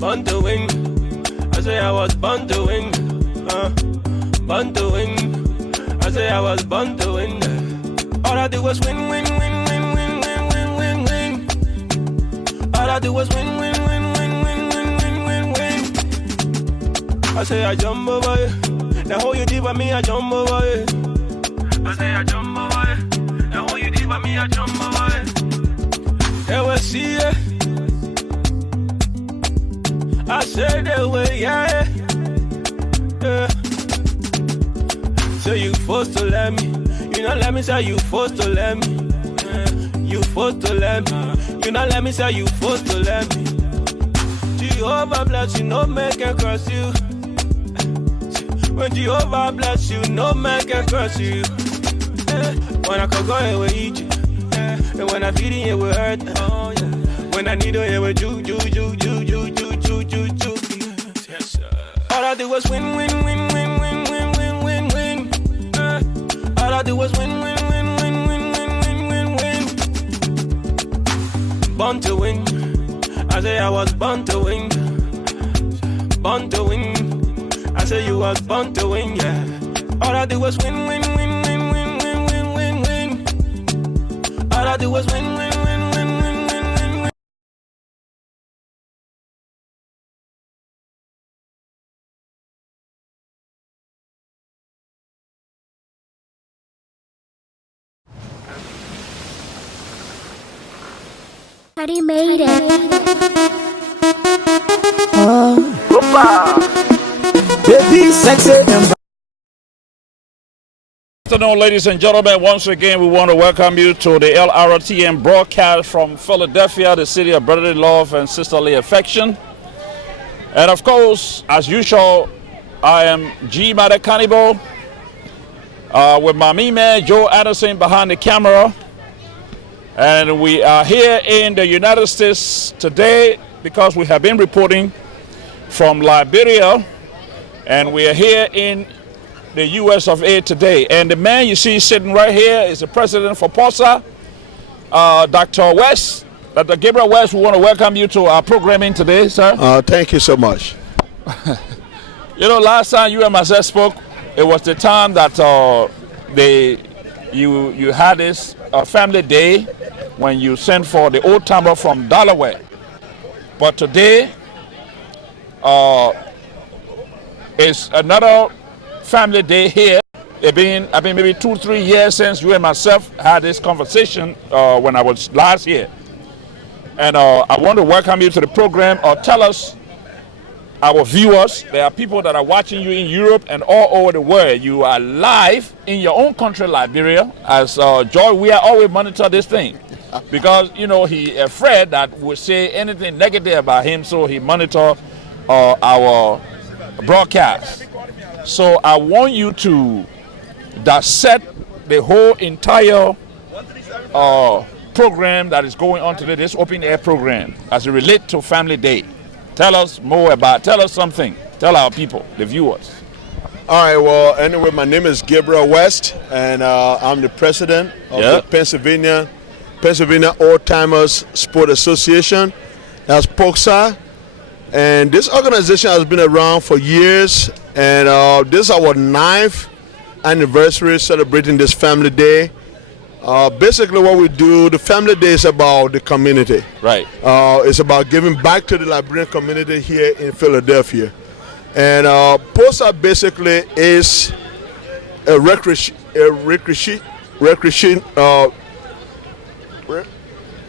born to win. I say I was born to win. Born to win. I say I was born to win. All I do was win, win, win, win, win, win, win, win, win. All I do was win, win, win, win, win, win, win, win, win. I say I jump over it. Now how you deep at me, I jump over it. I say I jump over it. Now how you deep at me, I jump over it. They will see it. I say they will, yeah. So you forced to let me. You not let me say you forced to let me. You forced to let me. You not let me say you forced to let me. Jehovah bless you, no man can curse you. When Jehovah bless you, no man can curse you. When I could go away with you, and when I feed it with hurt. When I need it with you. All I do was win, win, win, win, win, win, win, win, win. All I do was win, win, win, win, win, win, win, win, win. Born to win. I say I was born to win. Born to win. I say you was born to win, yeah. All I do was win, win, win, win, win, win, win, win, win. All I do was win, win, win, win, win, win, win, win. He made it. Baby, sexy and Good afternoon, ladies and gentlemen. Once again, we want to welcome you to the Lrtn broadcast from Philadelphia, the city of brotherly love and sisterly affection. And of course, as usual, I am G. Mada Cannibal with my man Joe Anderson behind the camera. And we are here in the United States today because we have been reporting from Liberia, and we are here in the US of A today. And the man you see sitting right here is the president for POSA, Dr. West. Dr. Gabriel West, we want to welcome you to our programming today, sir. Thank you so much. You know, last time you and myself spoke, it was the time that you had this family day when you sent for the old timer from Delaware. But today is another family day here. It's been maybe 2-3 years since you and myself had this conversation when I was last here. And I want to welcome you to the program. Tell us, our viewers, there are people that are watching you in Europe and all over the world. You are live in your own country, Liberia. As Joy, we are always monitor this thing because, you know, he afraid that we'll say anything negative about him, so he monitor our broadcast. So I want you to dissect the whole entire program that is going on today, this open air program, as it relates to Family Day. Tell us more about, tell us something. Tell our people, the viewers. All right, well, anyway, my name is Gabriel West, and I'm the president of the Pennsylvania Old Timers Sport Association. That's POSA. And this organization has been around for years, and this is our 9th anniversary celebrating this Family Day. Basically what we do, the Family Day is about the community. Right. It's about giving back to the Liberian community here in Philadelphia. And POSA basically is a recreation.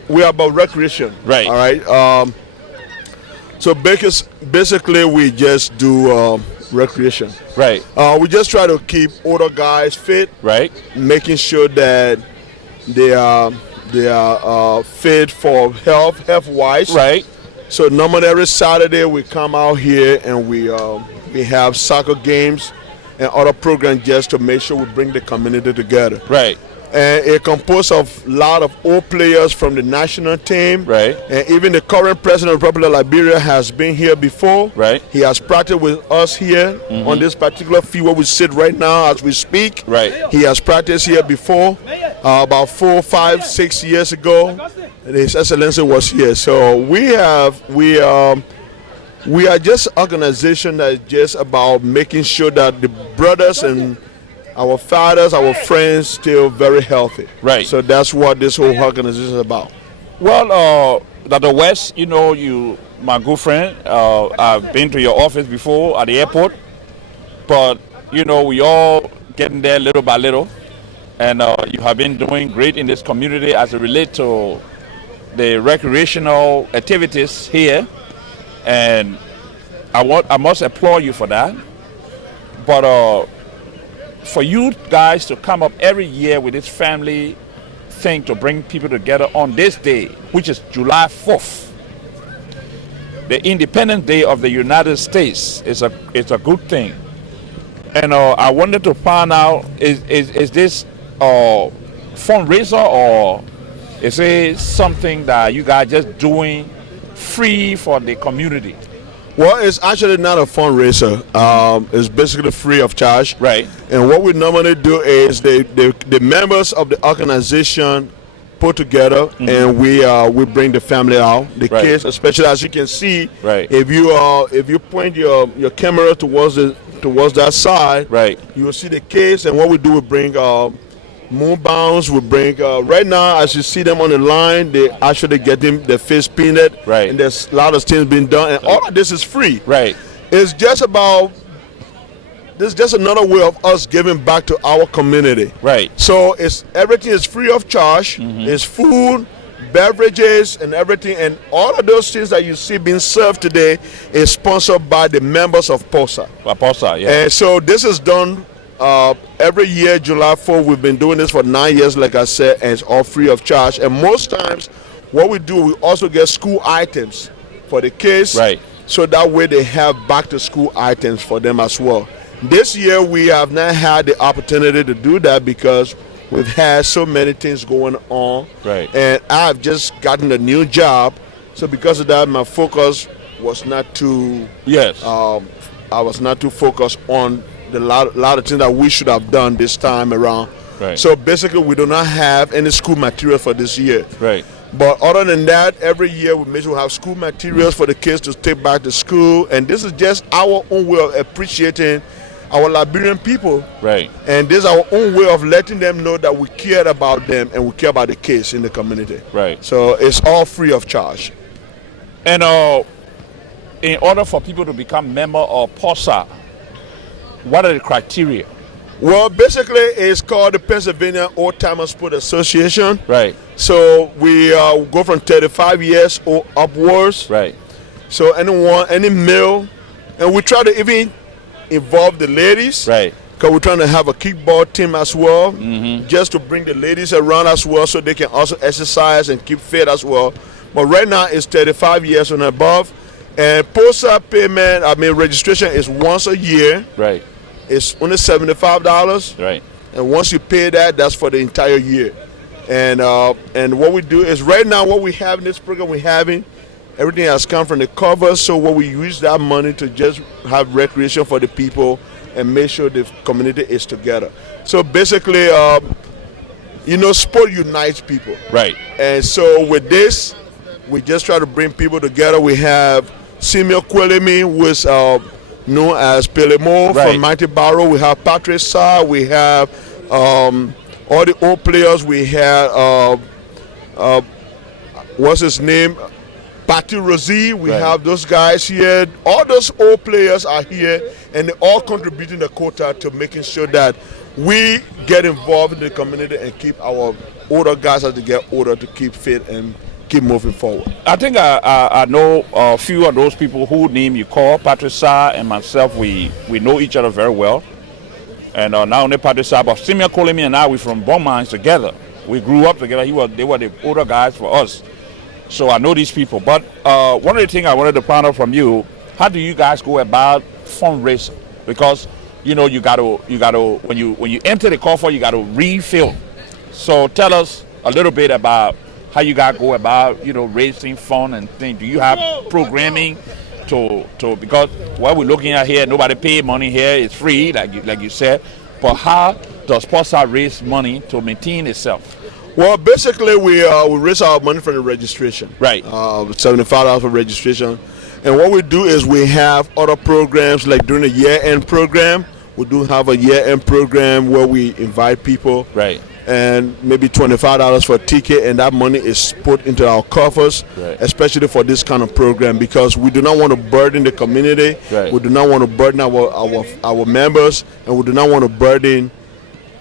We are about recreation. Right. All right. So basically we just do recreation. Right. We just try to keep older guys fit. Right. Making sure that they are fit for health-wise. Right. So normally every Saturday we come out here and we have soccer games and other programs just to make sure we bring the community together. Right. And it composed of a lot of old players from the national team. Right. And even the current president of the Republic of Liberia has been here before. Right. He has practiced with us here on this particular field where we sit right now as we speak. Right. He has practiced here before, about 4, 5, 6 years ago. And His Excellency was here. So we We are just an organization that is just about making sure that the brothers and our fathers, our friends, still very healthy. Right. So that's what this whole organization is about. Well, Dr. West, you my good friend. I've been to your office before at the airport, but we all getting there little by little, and you have been doing great in this community as it relates to the recreational activities here, and I must applaud you for that. But for you guys to come up every year with this family thing to bring people together on this day, which is July 4th, the Independence Day of the United States, it's a good thing. And I wanted to find out, is this fundraiser, or is it something that you guys just doing free for the community? Well, it's actually not a fundraiser. It's basically free of charge. Right. And what we normally do is the members of the organization put together, and we bring the family out, the kids, especially as you can see. Right. If you point your camera towards that side, right, you will see the kids. And what we do, we bring moon bounce. We bring right now, as you see them on the line, they actually getting their face painted. Right. And there's a lot of things being done, and all of this is free. Right. It's just about. This is just another way of us giving back to our community. Right. So everything is free of charge. It's food, beverages, and everything, and all of those things that you see being served today is sponsored by the members of POSA. POSA, yeah. And so this is done every year, July 4th. We've been doing this for 9 years, like I said, and it's all free of charge. And most times, what we do, we also get school items for the kids. Right. So that way they have back to school items for them as well. This year we have not had the opportunity to do that because we've had so many things going on. Right. And I've just gotten a new job, so because of that, my focus was not too. Yes. I was not too focused on the lot of things that we should have done this time around. Right. So basically, we do not have any school material for this year. Right. But other than that, every year we make sure we have school materials for the kids to take back to school, and this is just our own way of appreciating our Liberian people. Right. And this is our own way of letting them know that we care about them and we care about the kids in the community. Right. So it's all free of charge. And in order for people to become member of POSA, what are the criteria? Well, basically, it's called the Pennsylvania Old Timer Sport Association. Right. So we go from 35 years or upwards. Right. So any male, and we try to even involve the ladies. Right. Because we're trying to have a kickball team as well, just to bring the ladies around as well, so they can also exercise and keep fit as well. But right now it's 35 years and above, and POSA payment, registration is once a year. Right. It's only $75. Right. And once you pay that, that's for the entire year. And what we do is right now, what we have in this program, everything has come from the cover. So what we use that money to just have recreation for the people and make sure the community is together. So basically, sport unites people. Right. And so with this, we just try to bring people together. We have Simeon Kwelemi, who is known as Pelemo from Mighty Barrow. We have Patrick Sarr. We have all the old players. We have what's his name? Patti Rosie. We have those guys here. All those old players are here, and they're all contributing the quota to making sure that we get involved in the community and keep our older guys as they get older to keep fit and keep moving forward. I think I know a few of those people whose name you call. Patrick Sarr and myself, we know each other very well. And not only Patrick Sarr, but Simeon Kwelemi and I, we're from Beaumont together. We grew up together. They were the older guys for us. So I know these people. But one of the things I wanted to find out from you, how do you guys go about fundraising? Because you gotta when you empty the coffer, you gotta refill. So tell us a little bit about how you guys go about raising funds and things. Do you have programming to because what we're looking at here, nobody pay money here, it's free, like you said. But how does POSA raise money to maintain itself? Well, basically, we raise our money from the registration. Right. $75 for registration. And what we do is we have other programs like during the year-end program. We do have a year-end program where we invite people. Right. And maybe $25 for a ticket, and that money is put into our coffers, especially for this kind of program, because we do not want to burden the community. We do not want to burden our members, and we do not want to burden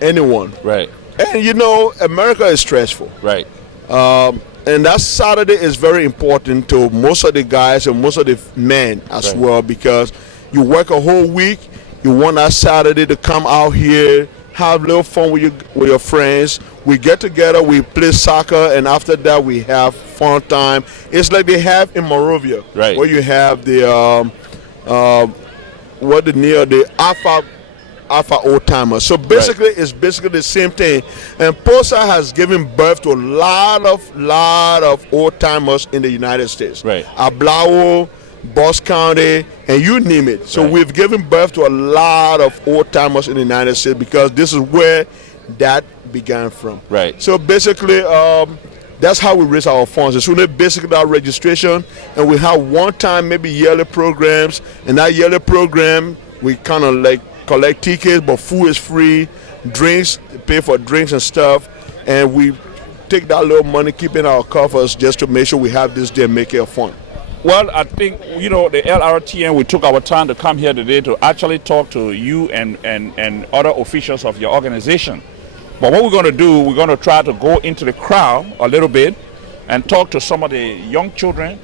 anyone. And you know, America is stressful. And that Saturday is very important to most of the guys and most of the men as well, because you work a whole week. You want that Saturday to come out here, have a little fun with your friends. We get together, we play soccer, and after that we have fun time. It's like they have in Monrovia, where you have the Alpha old timers. So basically, it's basically the same thing. And POSA has given birth to a lot of old timers in the United States. Ablao, Boss County, and you name it. So we've given birth to a lot of old timers in the United States because this is where that began from. So basically, that's how we raise our funds. It's really basically our registration, and we have one-time, maybe yearly programs. And that yearly program, we kind of like collect tickets, but food is free, drinks, pay for drinks and stuff, and we take that little money, keep in our coffers, just to make sure we have this day and make it fun. Well, I think, you know, the Lrtn, we took our time to come here today to actually talk to you and other officials of your organization. But what we're going to do, we're going to try to go into the crowd a little bit and talk to some of the young children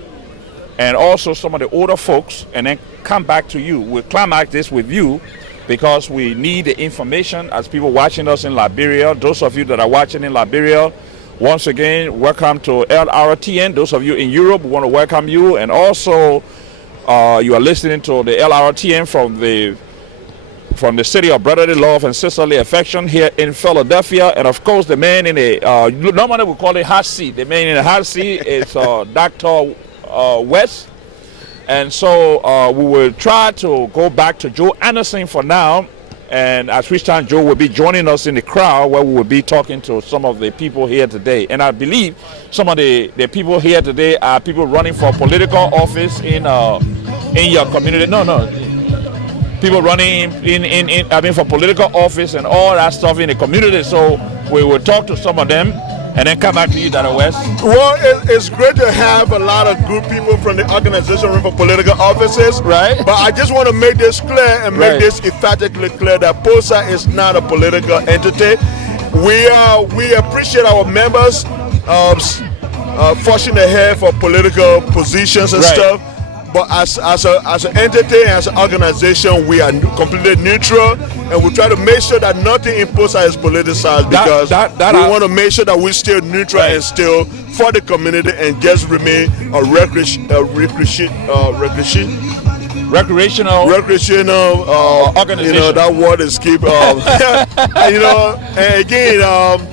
and also some of the older folks, and then come back to you. We'll climax this with you because we need the information as people watching us in Liberia. Those of you that are watching in Liberia, once again, welcome to Lrtn. Those of you in Europe, we want to welcome you. And also, you are listening to the Lrtn from the city of brotherly love and sisterly affection here in Philadelphia. And of course, the man in the, normally we call it hot seat. The man in the hot seat is Dr. West. And so we will try to go back to Joe Anderson for now. And at which time Joe will be joining us in the crowd where we will be talking to some of the people here today. And I believe some of the people here today are people running for political office in your community. People running for political office and all that stuff in the community. So we will talk to some of them and then come back to you, Dr. West. Well, it's great to have a lot of good people from the organization running for political offices. But I just want to make this clear and make this emphatically clear that POSA is not a political entity. We appreciate our members forging ahead for political positions and stuff. But as an entity, as an organization, we are completely neutral, and we try to make sure that nothing in POSA is politicized, because we want to make sure that we stay neutral and still for the community and just remain a recreational organization. You know, that word is keep. You know, and again,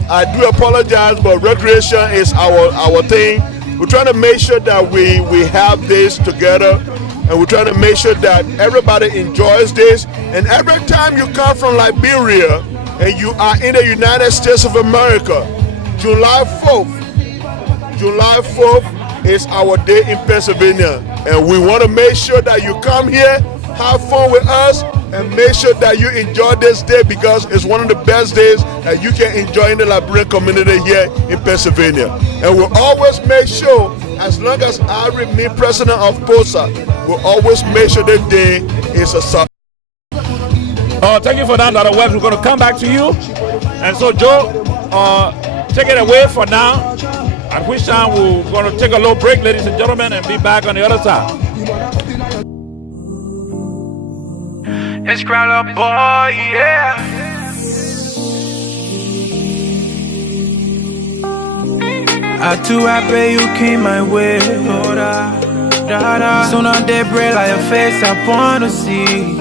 I do apologize, but recreation is our thing. We're trying to make sure that we have this together, and we're trying to make sure that everybody enjoys this. And every time you come from Liberia and you are in the United States of America, July 4th is our day in Pennsylvania. And we want to make sure that you come here, have fun with us, and make sure that you enjoy this day, because it's one of the best days that you can enjoy in the Liberian community here in Pennsylvania. And we'll always make sure, as long as I remain president of POSA, we'll always make sure that day is a success. Thank you for that, Dr. Webb. We're going to come back to you. And so, Joe, take it away for now, at which time we're going to take a little break, ladies and gentlemen, and be back on the other side. It's Crowd Up Boy, yeah. I too happy you came my way. Oh, da. Soon on day break like your face, I wanna see.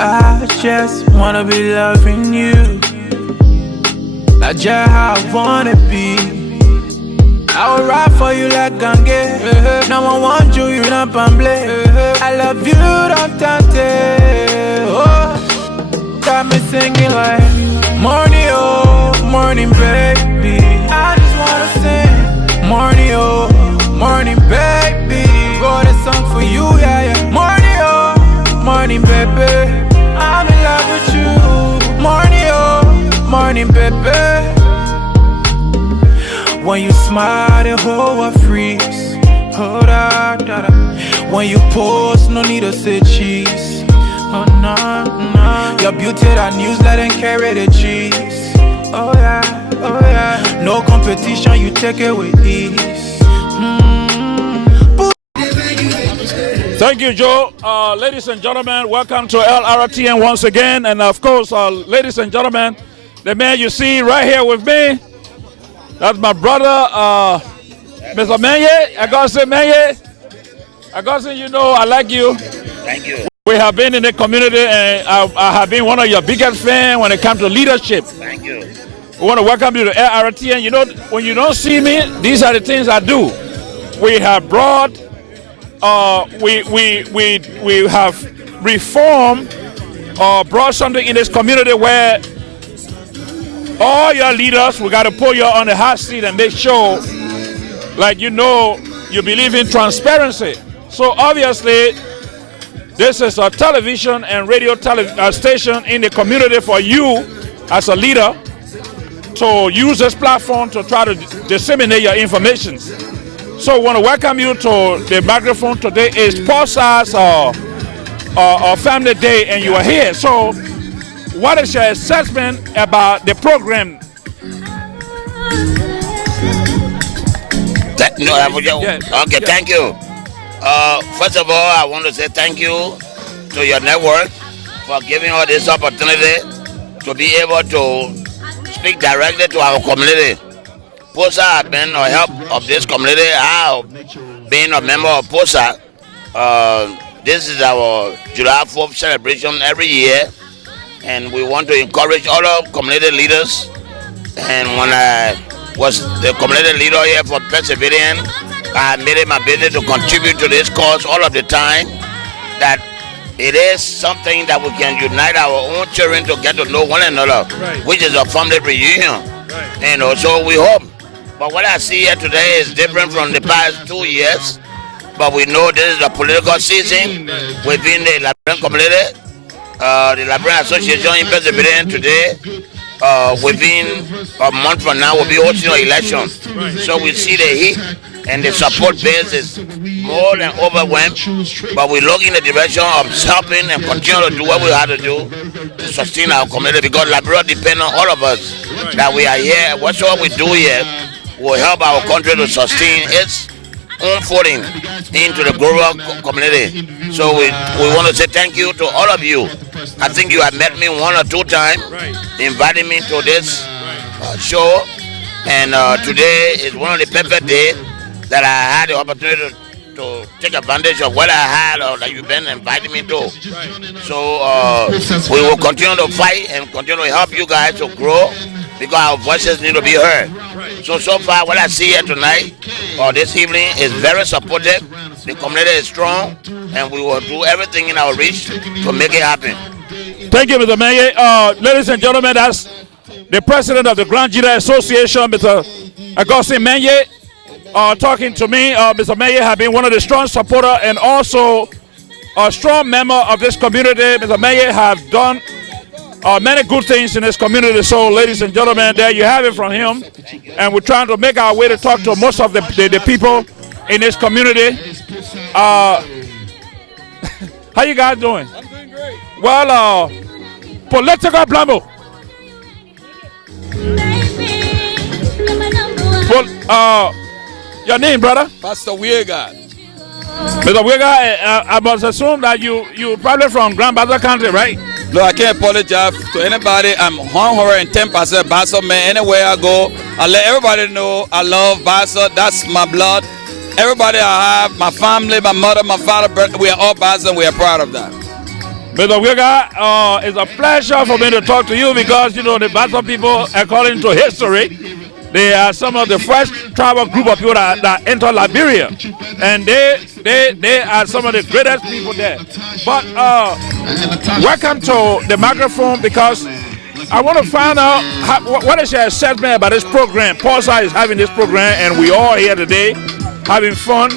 I just wanna be loving you, like just how I wanna be. I will ride for you like Gange. Now I want you, you not pamble. I love you, don't tante. Oh, got me singing like morning, oh, morning, baby. I just wanna sing morning, oh, Morning, baby. Got a song for you, yeah, yeah. Morning, oh, morning, baby. I'm in love with you. Morning, oh, morning, baby. When you smile, the whole world freeze. Oh, da, da, da. When you pose, no need to say cheese. Oh, no, no. Your beauty, that newsletter and carry the cheese. Oh, yeah, oh, yeah. No competition, you take it with ease. Thank you, Joe. Ladies and gentlemen, welcome to Lrtn once again. And of course, ladies and gentlemen, the man you see right here with me, that's my brother, Mr. Manye. Augustine Manye. Augustine, you know I like you. Thank you. We have been in the community, and I have been one of your biggest fans when it comes to leadership. Thank you. We want to welcome you to Lrtn. You know, when you don't see me, these are the things I do. We have brought, we have reformed or brought something in this community where all your leaders, we got to put you on the hot seat and make sure, like you know, you believe in transparency. So obviously, this is a television and radio station in the community for you as a leader to use this platform to try to disseminate your information. So I want to welcome you to the microphone. Today is Pulsar's family day and you are here. So what is your assessment about the program? Okay, thank you. First of all, I want to say thank you to your network for giving us this opportunity to be able to speak directly to our community. POSA has been a help of this community. I have been a member of POSA. This is our July 4th celebration every year, and we want to encourage all our community leaders. And when I was the community leader here for Perseverance, I made it my business to contribute to this cause all of the time, that it is something that we can unite our own children to get to know one another, right, which is a family reunion. Right. And also we hope. But what I see here today is different from the past 2 years. But we know this is a political season within the Lrtn community. The Lrtn Association in Perseverance today, within a month from now, will be hosting an election. So we see the heat and the support base is more than overwhelmed, but we look in the direction of helping and continue to do what we have to do to sustain our community, because Liberia depends on all of us, that we are here. Whatsoever we do here will help our country to sustain its own footing into the global community. So we want to say thank you to all of you. I think you have met me 1 or 2 times, inviting me to this show, and today is one of the perfect days that I had the opportunity to take advantage of what I had or that you've been inviting me to. So we will continue to fight and continue to help you guys to grow, because our voices need to be heard. So far what I see here tonight or this evening is very supportive. The community is strong, and we will do everything in our reach to make it happen. Thank you, Mr. Mayor. Ladies and gentlemen, that's the president of the Grand Jita Association, Mr. Augustine Manye. Talking to me, Mr. Mayor has been one of the strong supporters and also a strong member of this community. Mr. Mayor has done many good things in this community. So, ladies and gentlemen, there you have it from him. And we're trying to make our way to talk to most of the people in this community. How you guys doing? I'm doing great. Well, political blambo. Your name, brother? Pastor Wiega. Mr. Wiega, I must assume that you probably from Grand Baza country, right? No, I can't apologize to anybody. I'm 110% Basa man. Anywhere I go, I let everybody know I love Basa. That's my blood. Everybody I have, my family, my mother, my father, we are all Basa, and we are proud of that. Mr. Wiega, it's a pleasure for me to talk to you, because, you know, the Basa people, according to history, they are some of the first tribal group of people that entered Liberia, and they are some of the greatest people there. But welcome to the microphone, because I want to find out what is your assessment about this program. POSA is having this program, and we all here today. having fun.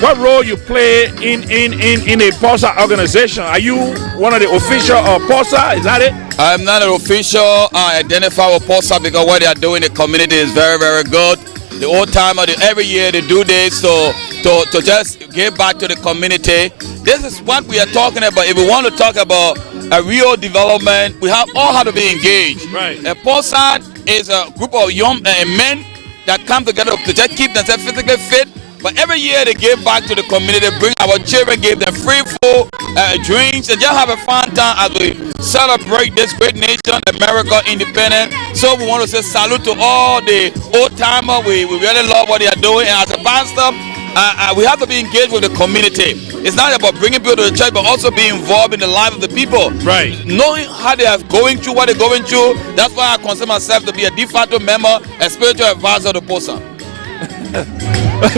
What role you play in a POSA organization? Are you one of the official POSA? Is that it? I'm not an official identified with POSA because what they are doing in the community is very, very good. The old timer, every year they do this to just give back to the community. This is what we are talking about. If we want to talk about a real development, we all have to be engaged. Right. A POSA is a group of young men that come together to just keep themselves physically fit. But every year they give back to the community, bring our children, give them free food, drinks, and just have a fun time as we celebrate this great nation, America, independent. So we want to say salute to all the old timers. We really love what they are doing. And as a pastor, we have to be engaged with the community. It's not about bringing people to the church, but also being involved in the life of the people. Right. Knowing how they are going through, what they're going through. That's why I consider myself to be a de facto member, a spiritual advisor to POSA.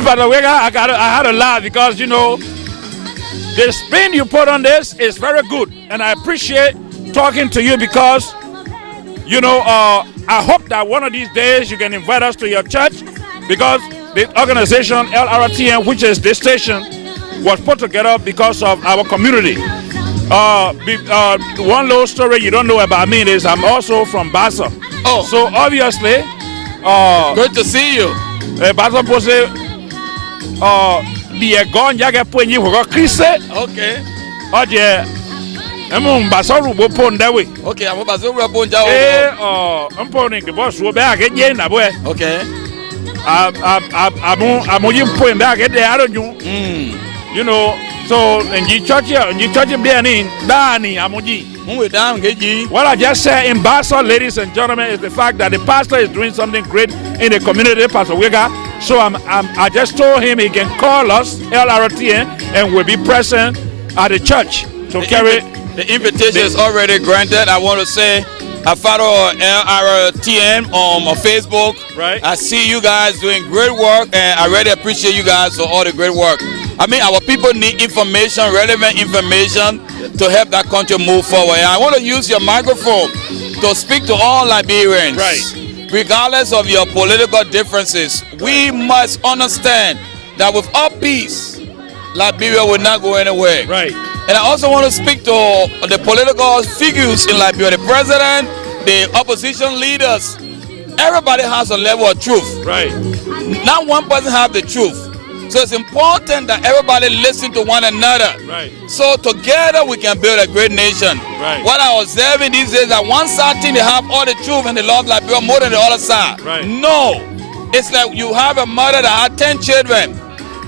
But I had to laugh because, you know, the spin you put on this is very good. And I appreciate talking to you because, you know, I hope that one of these days you can invite us to your church because the organization Lrtn, which is this station, was put together because of our community. One little story you don't know about me is I'm also from Bassa. Oh. So obviously... good to see you. Bassa pose be gone yaga pwenyi ho Christ. Okay. Oje emu Bassa ru bo pon that way. Okay, I'm about to rub on down. Empowering the boss will be again na boy. Okay. I'm you point back at the I don't you know, so and you church there in Dani Amoji. What I just said in Bassa, ladies and gentlemen, is the fact that the pastor is doing something great in the community, Pastor Wigga. So I just told him he can call us, Lrtn, and we'll be present at the church to carry. The invitation is already granted. I want to say I follow Lrtn on Facebook. Right. I see you guys doing great work, and I really appreciate you guys for all the great work. I mean, our people need information, relevant information, to help that country move forward. And I want to use your microphone to speak to all Liberians. Right. Regardless of your political differences, we must understand that without peace, Liberia will not go anywhere. Right. And I also want to speak to the political figures in Liberia, the president, the opposition leaders. Everybody has a level of truth. Right. Not one person has the truth. So it's important that everybody listen to one another. Right. So together we can build a great nation. Right. What I was observing these days, that one side thing they have all the truth and they love Liberia more than the other side. Right. No. It's like you have a mother that had 10 children.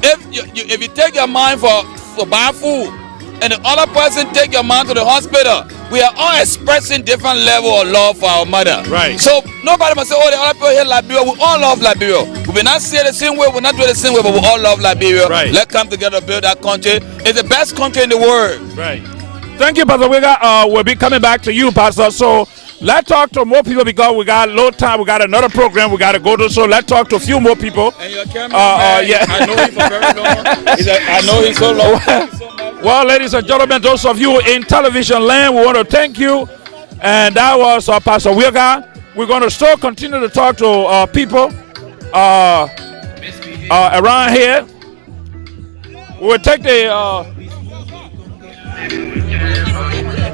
If you take your mind for buying food, and the other person take your mind to the hospital, we are all expressing different level of love for our mother. Right. So nobody must say, oh, the other people here Liberia. We all love Liberia. We will not see it the same way, we'll not do it the same way, but we all love Liberia. Right. Let's come together to build that country. It's the best country in the world. Right. Thank you, Pastor Wigga. We'll be coming back to you, Pastor. So let's talk to more people because we got low time. We got another program we got to go to. So let's talk to a few more people. And your cameraman, yeah. I know him for very long. I know he's so long. Well, ladies and gentlemen, those of you in television land, we want to thank you. And that was Pastor Wigga. We're going to still continue to talk to people around here. We'll take the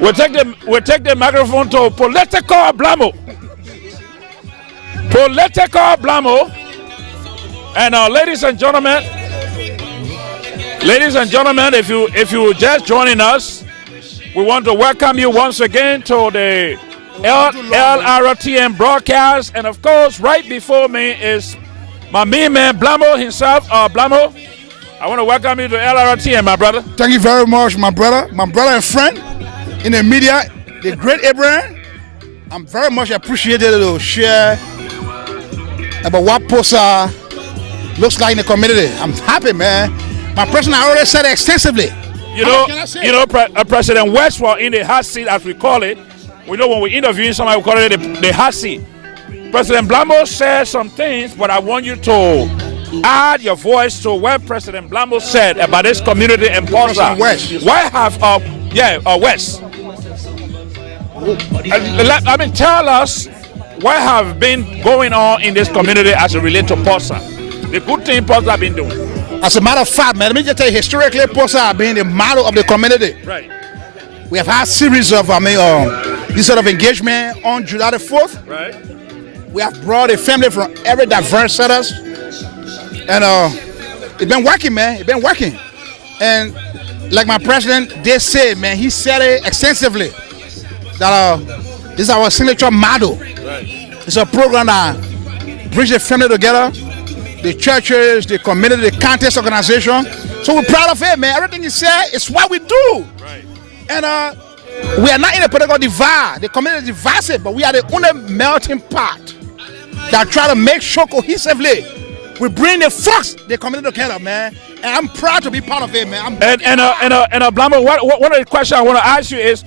we'll take the microphone to Political Blamo. Political Blamo. And ladies and gentlemen, if you just joining us, we want to welcome you once again to the Lrtn broadcast. And of course, right before me is my main man Blamo himself. Blamo, I want to welcome you to Lrtn, my brother. Thank you very much, my brother and friend in the media, the great Abraham. I'm very much appreciated to share about what POSA looks like in the community. I'm happy, man. My president already said it extensively. President West was in the hot seat, as we call it. We know when we interview somebody, we call it the hot seat. President Blamo said some things, but I want you to add your voice to what President Blamo said about this community and POSA. West. Why have West? I mean, tell us what have been going on in this community as it relates to POSA. the good thing Posa have been doing. As a matter of fact, man, let me just tell you, historically, Posa have been the model of the community. Right. We have had series of, this sort of engagement on July the 4th. Right. We have brought a family from every diverse setters. And it's been working, man. It's been working. And like my president did say, man, he said it extensively that this is our signature model. Right. It's a program that brings the family together, the churches, the community, the contest organization. So we're proud of it, man. Everything he said is what we do. Right. And we are not in a political divide. The community is divisive, but we are the only melting pot that try to make sure cohesively we bring the folks, the community together, man. And I'm proud to be part of it, man. Blamo, one of the questions I want to ask you is,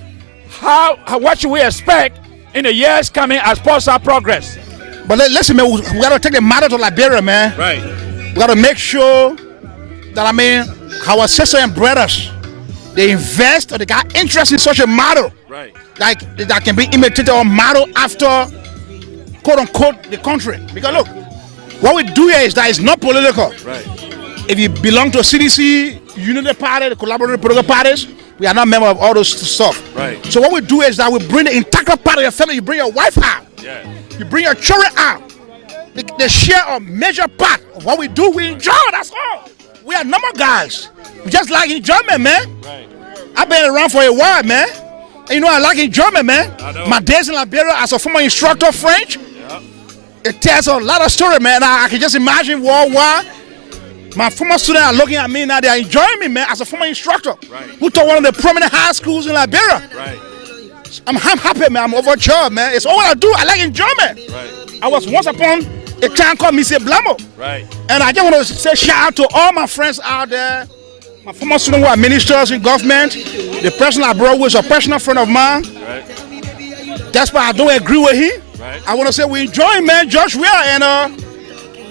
what should we expect in the years coming as Posa progress? But listen, man, we got to take the matter to Liberia, man. Right. We got to make sure that, our sisters and brothers, they invest or they got interest in such a model. Right. Like, that can be imitated or model after, quote unquote, the country. Because look, what we do here is that it's not political. Right. If you belong to a CDC, Unity Party, the collaborative political parties, we are not members of all those stuff. Right. So what we do is that we bring the integral part of your family. You bring your wife out. Yeah. You bring your children out. They share a major part of what we do. We enjoy. That's all. We are normal guys. We just like enjoyment, man. Right. I've been around for a while, man. And I like enjoyment, man. My days in Liberia as a former instructor of French, it tells a lot of story, man. I can just imagine worldwide. My former students are looking at me now. They are enjoying me, man, as a former instructor who taught one of the prominent high schools in Liberia. Right. I'm happy, man. I'm overjoyed, man. It's all I do. I like enjoyment. Right. I was once upon a time called Mr. Blamo. Right. And I just want to say shout out to all my friends out there. My former students who are ministers in government. The person I brought was a personal friend of mine. Right. That's why I don't agree with him. Right. I want to say we enjoy, man, Joshua and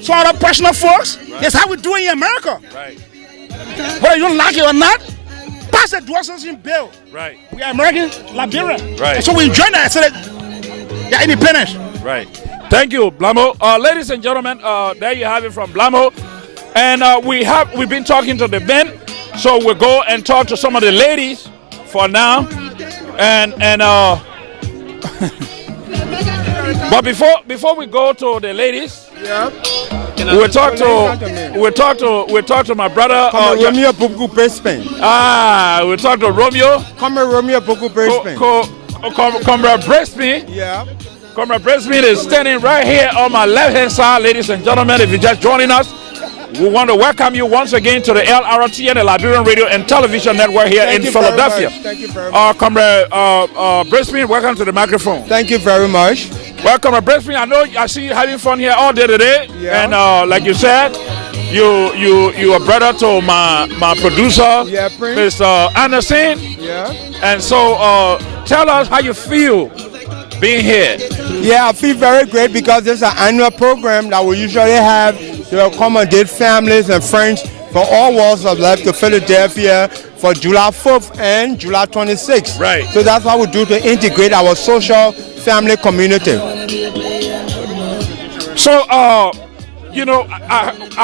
some other personal folks. Right. That's how we do it in America. Right. Whether you don't like it or not, pass the dual citizenship bill. Right. We are American, Liberia. Right. And so we enjoy that so that they're independent. Right. Thank you, Blamo. Ladies and gentlemen, there you have it from Blamo. And we've been talking to the men, so we'll go and talk to some of the ladies for now. And but before we go to the ladies, we'll talk to my brother. Romeo Boku Brisbane. We'll talk to Romeo. Come Romeo Boku Brisbane. Comrade Brisbane. Yeah. Comrade Brisbane is standing right here on my left-hand side, ladies and gentlemen. If you're just joining us, we want to welcome you once again to the Lrtn, the Liberian Radio and Television Network here in Philadelphia. Thank you very much. Comrade Brisbane, welcome to the microphone. Thank you very much. Welcome, Brisbane. I see you having fun here all day today. Yeah. And like you said, you are brother to my producer, yeah, Mr. Anderson. Yeah. And so tell us how you feel being here. Yeah, I feel very great because this is an annual program that we usually have to accommodate families and friends from all walks of life to Philadelphia for July 4th and July 26th. Right. So that's what we do to integrate our social family community. So, I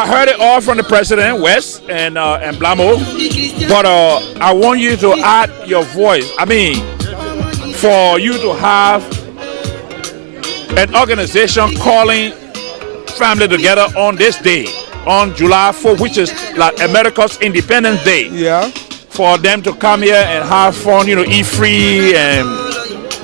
heard it all from the president, West and Blamo, but I want you to add your voice. I mean, for you to have an organization calling family together on this day, on July 4th, which is like America's Independence Day. Yeah. For them to come here and have fun, eat free and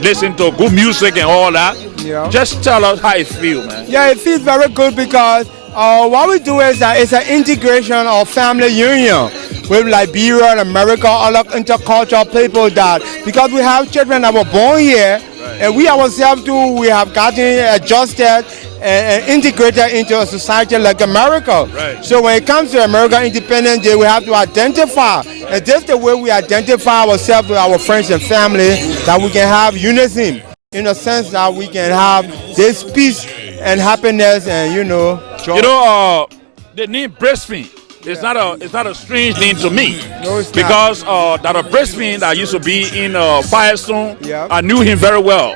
listen to good music and all that. Yeah. Just tell us how it feels, man. Yeah, it feels very good because what we do is that it's an integration of family union with Liberia and America, other intercultural people that, because we have children that were born here, and we ourselves too, we have gotten adjusted and integrated into a society like America. Right. So when it comes to American Independence Day, we have to identify. And this is the way we identify ourselves with our friends and family, that we can have unity, in a sense that we can have this peace and happiness and, joy. The name Brisbane, it's not a strange name to me. No, it's because that a Brisbane that used to be in Firestone, Yeah. I knew him very well.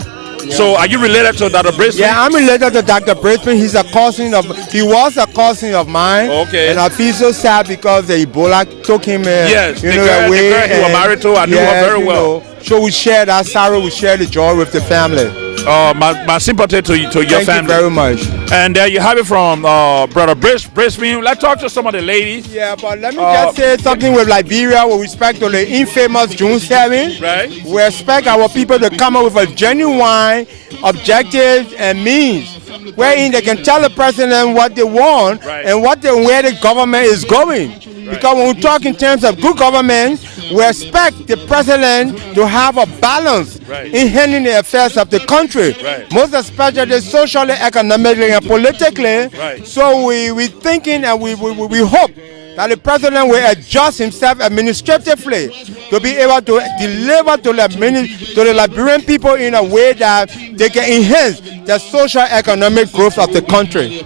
So are you related to Dr. Brisbane? Yeah, I'm related to Dr. Brisbane. He was a cousin of mine. Okay. And I feel so sad because the Ebola took him yes, away. The girl you were married to, I knew her very well. So we share that sorrow, we share the joy with the family. My sympathy to your family. Thank you very much. And there you have it from Brother Brisbane. Let's talk to some of the ladies. Yeah, but let me just say something with Liberia with respect to the infamous June 7. Right. We expect our people to come up with a genuine objectives and means wherein they can tell the president what they want and where the government is going. Because when we talk in terms of good government, we expect the president to have a balance in handling the affairs of the country, most especially socially, economically, and politically. So we thinking and we hope that the president will adjust himself administratively to be able to deliver to the Liberian people in a way that they can enhance the social economic growth of the country.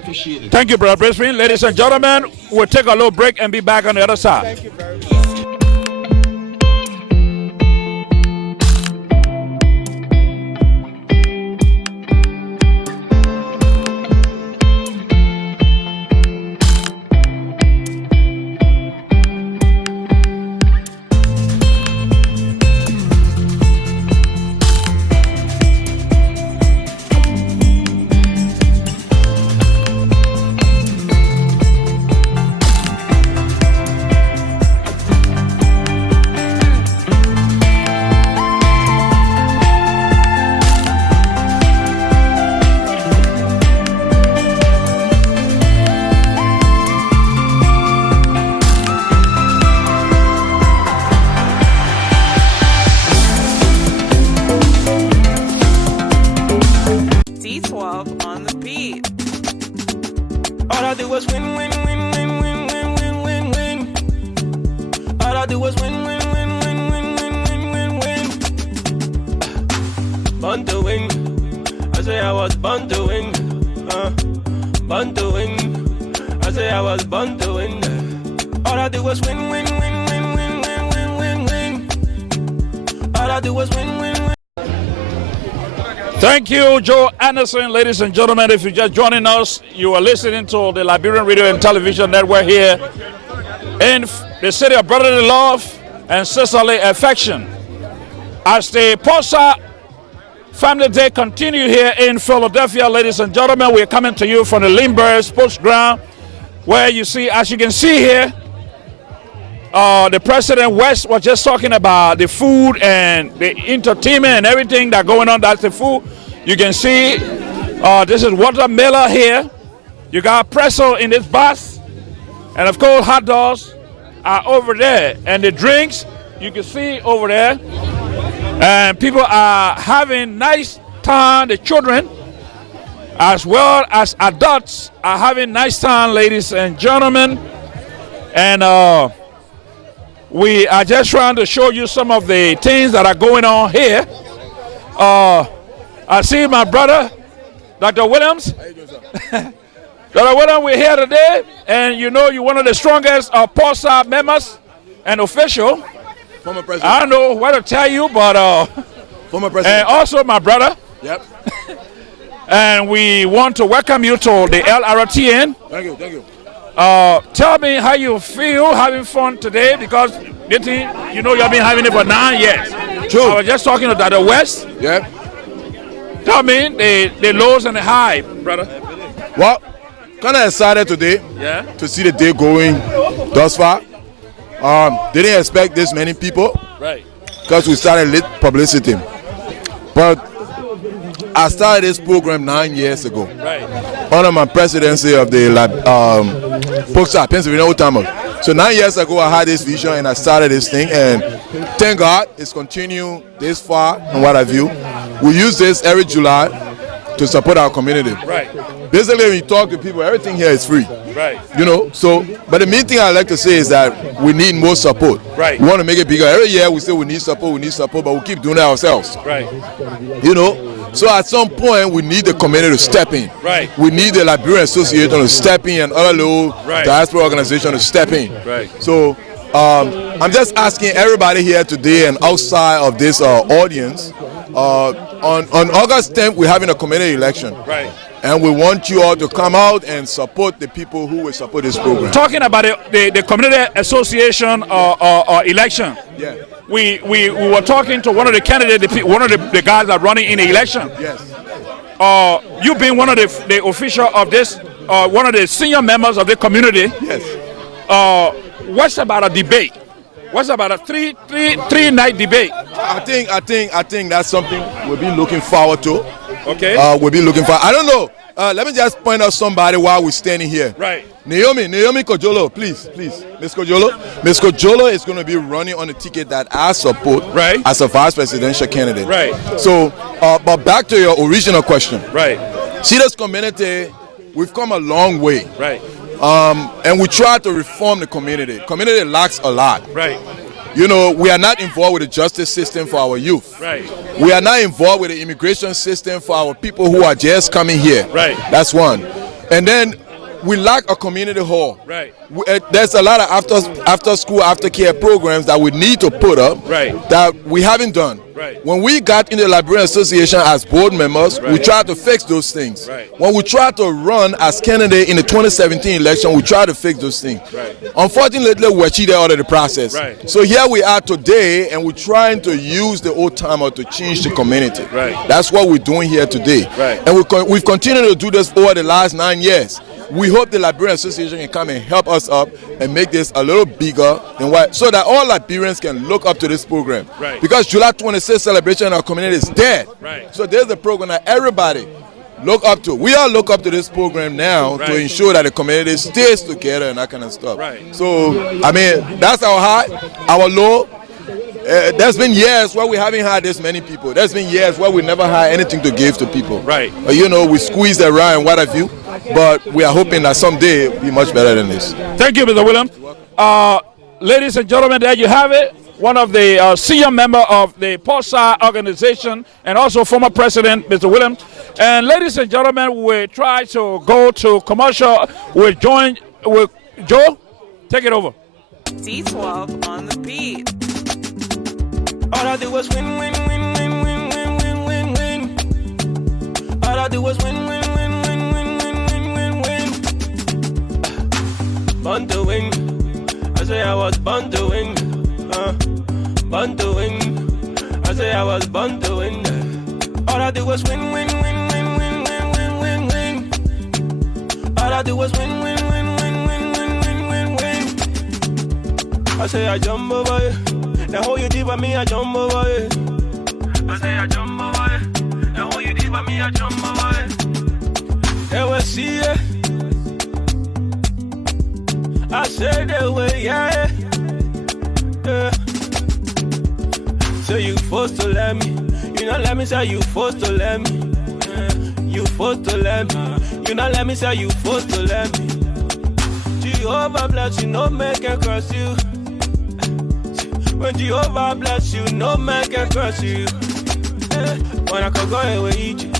Thank you, Brother Brisbane. Ladies and gentlemen, we'll take a little break and be back on the other side. Thank you very much. On the beat. All I do was win, win, win, win, win, win, win, win, win. All I do was win, win, win, win, win, win, win, win, win. Born to win. I say I was born to win. Born to win. I say I was born to win. All I do was win, win, win, win, win, win, win, win, win. All I do was win, win, win. Thank you, Joe Anderson. Ladies and gentlemen, if you're just joining us, you are listening to the Liberian Radio and Television Network here in the city of brotherly love and sisterly affection. As the Posa Family Day continue here in Philadelphia, ladies and gentlemen, we are coming to you from the Lindbergh Sports Ground, where you see, as you can see here, the President West was just talking about the food and the entertainment and everything that's going on. That's the food. You can see this is watermelon here. You got pretzel in this bus. And of course, hot dogs are over there. And the drinks, you can see over there. And people are having nice time. The children, as well as adults, are having nice time, ladies and gentlemen. And we are just trying to show you some of the things that are going on here. I see my brother, Dr. Williams. How you doing, sir? Dr. Williams, we're here today, and you know you're one of the strongest POSA members and official. Former president. I don't know what to tell you, but former president. And also my brother. Yep. And we want to welcome you to the Lrtn. Thank you, thank you. Tell me how you feel having fun today, because you know you've been having it for 9 years. True. I was just talking to Dr. West. Yep. Tell me the lows and the high, brother. Well, kind of excited today to see the day going thus far. Didn't expect this many people, right? Because we started late publicity. But I started this program 9 years ago. Right. Under my presidency of the POSA, Pennsylvania Old Timers. So 9 years ago, I had this vision and I started this thing. And thank God it's continued this far and what have you. We use this every July to support our community. Right. Basically, when you talk to people, everything here is free. Right. You know, so, but the main thing I like to say is that we need more support. Right. We want to make it bigger. Every year we say we need support, but we keep doing it ourselves. Right. You know, so at some point we need the community to step in. Right. We need the Liberian Association to step in and other little diaspora organizations to step in. Right. So I'm just asking everybody here today and outside of this audience, on August 10th, we're having a community election. Right. And we want you all to come out and support the people who will support this program. Talking about the community association or election. Yeah. We were talking to one of the candidates, one of the guys that are running in the election. Yes. You being one of the official of this, one of the senior members of the community. Yes. What's about a debate? What's about a three-night debate? I think that's something we'll be looking forward to. Okay. We'll be looking for. I don't know. Let me just point out somebody while we're standing here. Right. Naomi Kojolo, please, Miss Kojolo. Miss Kojolo is going to be running on the ticket that I support. Right. As a vice presidential candidate. Right. So, but back to your original question. Right. See, this community, we've come a long way. Right. And we try to reform the community. Community lacks a lot. Right. You know, we are not involved with the justice system for our youth. Right. We are not involved with the immigration system for our people who are just coming here. Right. That's one. And then we lack a community hall. Right. There's a lot of after school, aftercare programs that we need to put up. Right. That we haven't done. Right. When we got in the Librarian Association as board members, we tried to fix those things. Right. When we tried to run as candidate in the 2017 election, we tried to fix those things. Right. Unfortunately, we were cheated out of the process. Right. So here we are today, and we're trying to use the old timer to change the community. Right. That's what we're doing here today. Right. And we've continued to do this over the last 9 years. We hope the Liberian Association can come and help us up and make this a little bigger than what, so that all Liberians can look up to this program. Right. Because July 26th celebration in our community is dead. Right. So there's a program that everybody look up to. We all look up to this program now to ensure that the community stays together and that kind of stuff. Right. So, I mean, that's our high, our low. There's been years where we haven't had this many people. There's been years where we never had anything to give to people. Right. You know, we squeeze around and what have you. But we are hoping that someday it'll be much better than this. Thank you, Mr. Williams. Ladies and gentlemen, there you have it. One of the senior member of the POSA organization and also former president, Mr. Williams. And ladies and gentlemen, we try to go to commercial. We'll join with Joe. Take it over. D12 on the beat. All I do was win, win, win, win, win, win, win, win, win. All I do was win, win, win, win, win, win, win, win, win. Born to win. I say I was born to win. Born to win. I say I was born to win. All I do was win, win, win, win, win, win, win, win, win. All I do was win, win, win, win, win, win, win, win, win. I say I jump over you. Now how you deep at me, I jump over it. I say I jump over it. Now how you deep at me, I jump over it. They will see it. I say they will, yeah. So you forced to let me. You not let me say you forced to let me. You forced to let me. You not let me say you forced to let me. Jehovah bless you, no man can curse you. When Jehovah bless you, no man can curse you. When I can go here with eat you.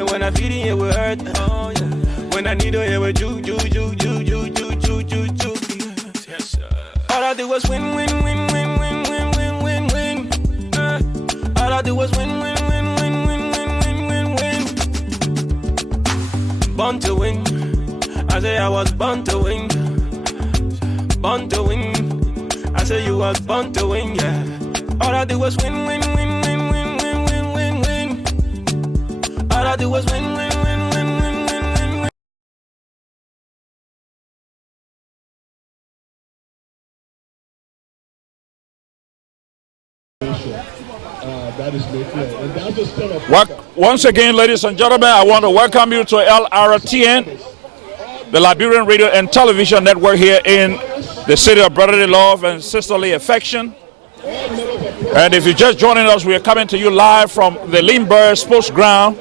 And when I feed it with hurt. Oh, yeah. When I need to hear with you. Yes, sir. All I do was win, win, win, win, win, win, win, win, win. All I do was win, win, win, win, win, win, win, win, win. Born to win. I say I was born to win. Born to win. I say you was born to win, yeah. All I do was win, win, win, win, win, win, win, win, win. All I do was win, win, win, win, win, win, win. Once again, ladies and gentlemen, I want to welcome you to Lrtn, the Liberian Radio and Television Network here in the city of brotherly love and sisterly affection. And if you're just joining us, we are coming to you live from the Lindbergh Sports Ground,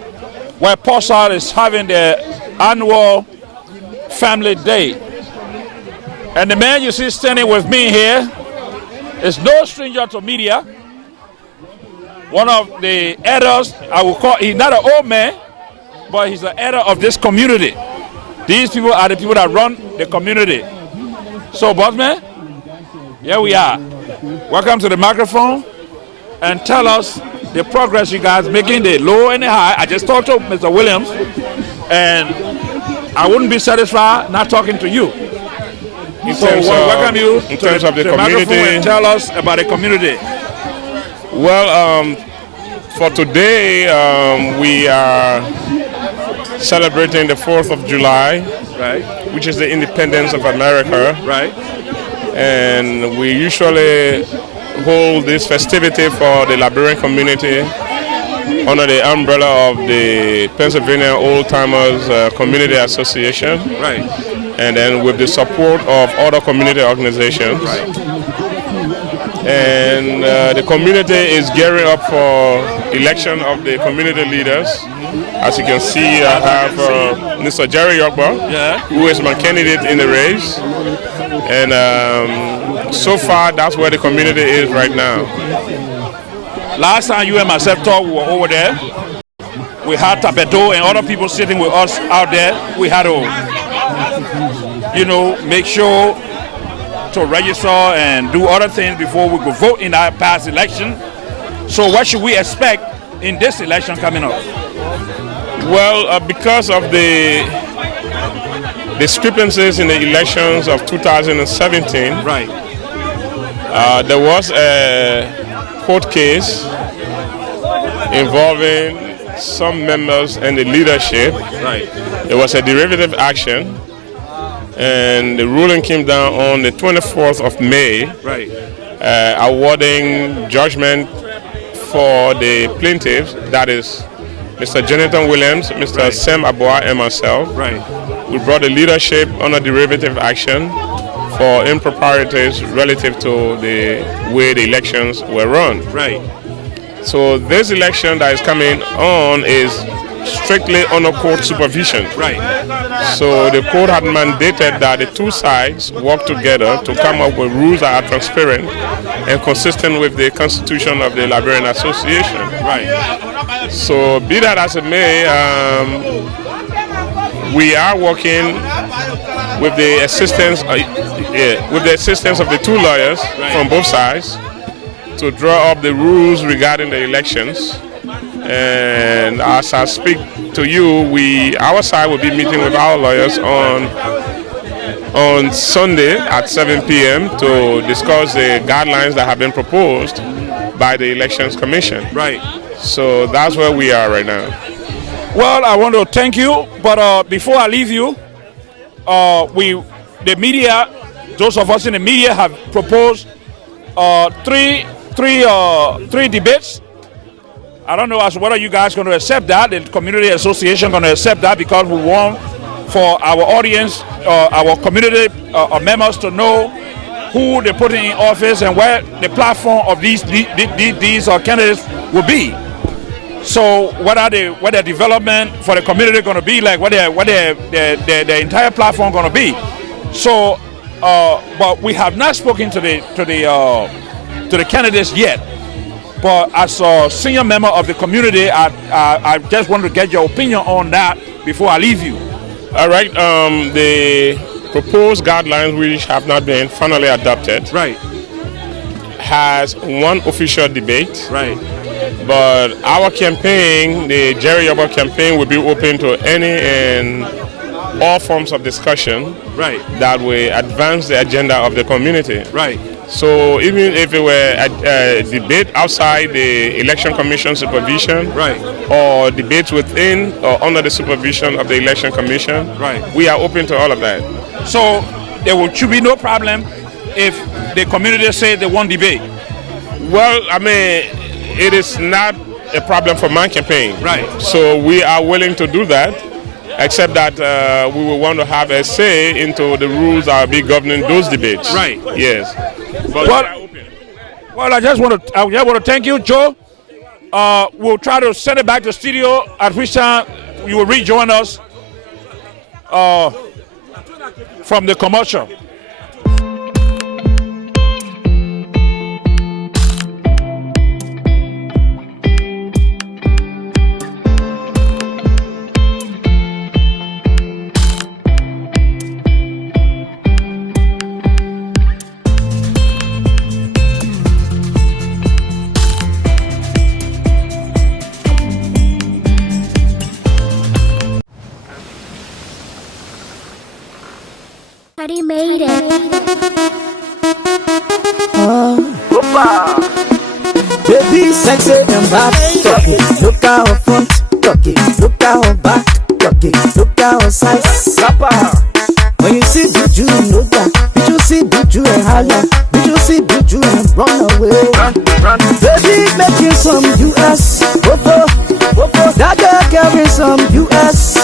where POSA is having their annual Family Day. And the man you see standing with me here is no stranger to media. One of the elders, I will call, he's not an old man, but he's the elder of this community. These people are the people that run the community. So, bossman, here we are. Welcome to the microphone. and tell us the progress you guys making, the low and the high. I just talked to Mr. Williams, and I wouldn't be satisfied not talking to you. Welcome you in terms of the community. And tell us about the community. Well, for today, we are celebrating the 4th of July, right, which is the independence of America. Right. And we usually hold this festivity for the Liberian community under the umbrella of the Pennsylvania Old Timers Community Association. Right. And then with the support of other community organizations. Right. And the community is gearing up for election of the community leaders. As you can see, I have Mr. Jerry Yokba, who is my candidate in the race. And so far, that's where the community is right now. Last time you and myself talked, we were over there. We had Tapeto and other people sitting with us out there. We had to, make sure to register and do other things before we could vote in our past election. So what should we expect in this election coming up? Well, because of the discrepancies in the elections of 2017, right, there was a court case involving some members and the leadership. Right. It was a derivative action, and the ruling came down on the 24th of May, right, awarding judgment for the plaintiffs, that is Mr. Jonathan Williams, Mr. Right. Sam Aboa, and myself. Right. We brought the leadership on a derivative action for improprieties relative to the way the elections were run. Right. So this election that is coming on is strictly under court supervision. Right. So the court had mandated that the two sides work together to come up with rules that are transparent and consistent with the constitution of the Liberian Association. Right. So be that as it may, we are working with the assistance, of the two lawyers from both sides to draw up the rules regarding the elections. And as I speak to you, our side will be meeting with our lawyers on Sunday at 7 p.m. to discuss the guidelines that have been proposed by the Elections Commission. Right. So that's where we are right now. Well, I want to thank you, but before I leave you, the media, those of us in the media have proposed three debates. I don't know as whether you guys going to accept that. The community association going to accept that, because we want for our audience, our community members to know who they're putting in office and where the platform of these candidates will be. So what their development for the community going to be like? What their entire platform going to be? So, but we have not spoken to the candidates yet. But as a senior member of the community, I just want to get your opinion on that before I leave you. All right. The proposed guidelines, which have not been finally adopted, right, has one official debate. Right. But our campaign, the Jerry Yokba campaign, will be open to any and all forms of discussion, right, that will advance the agenda of the community. Right. So even if it were a debate outside the Election Commission supervision, right, or debates within or under the supervision of the Election Commission, right, we are open to all of that. So there should be no problem if the community says they want debate. Well, I mean, it is not a problem for my campaign. Right. So we are willing to do that, except that we will want to have a say into the rules that will be governing those debates. Right. Yes. But well, I just want to thank you, Joe. We'll try to send it back to the studio, at which time you will rejoin us from the commercial. Patty made it. Baby, sexy and bad. Talk it, look at her front. Talk it, look at her back. Talk it, look at her size. When you see Buju, you know that. Buju see Buju and holla. Buju see Buju and run away. Baby, making some US. That girl carrying some US.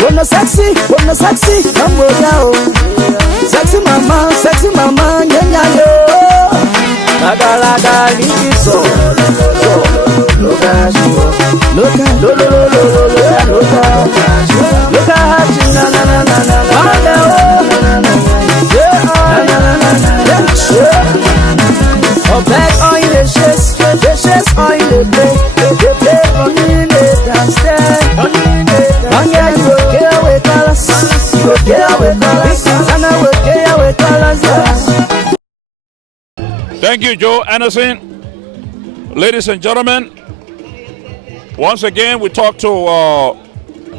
Wanna sexy, come with ya. Sexy mama, yeah, yo. Laga, liso. Look at you, look at you, oh, back on the chest on the play on the downstairs. On yeah, you go get with colors, and I will get with colors. Thank you, Joe Anderson. Ladies and gentlemen, once again, we talked to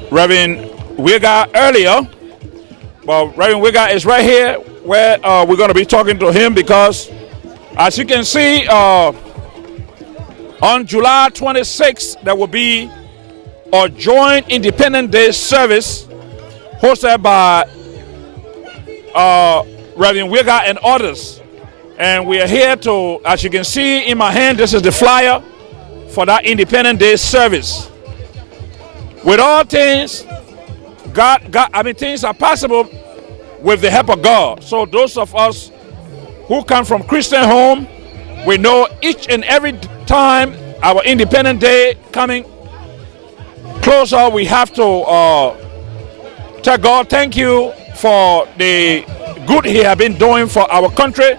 Reverend Wiga earlier, but Reverend Wiga is right here where we're going to be talking to him because, as you can see, on July 26th, there will be a joint Independence Day service hosted by Reverend Wiga and others. And we are here to, as you can see in my hand, this is the flyer for that Independence Day service. With all things, things are possible with the help of God. So those of us who come from Christian home, we know each and every time our Independence Day coming closer, we have to tell God thank you for the good He has been doing for our country.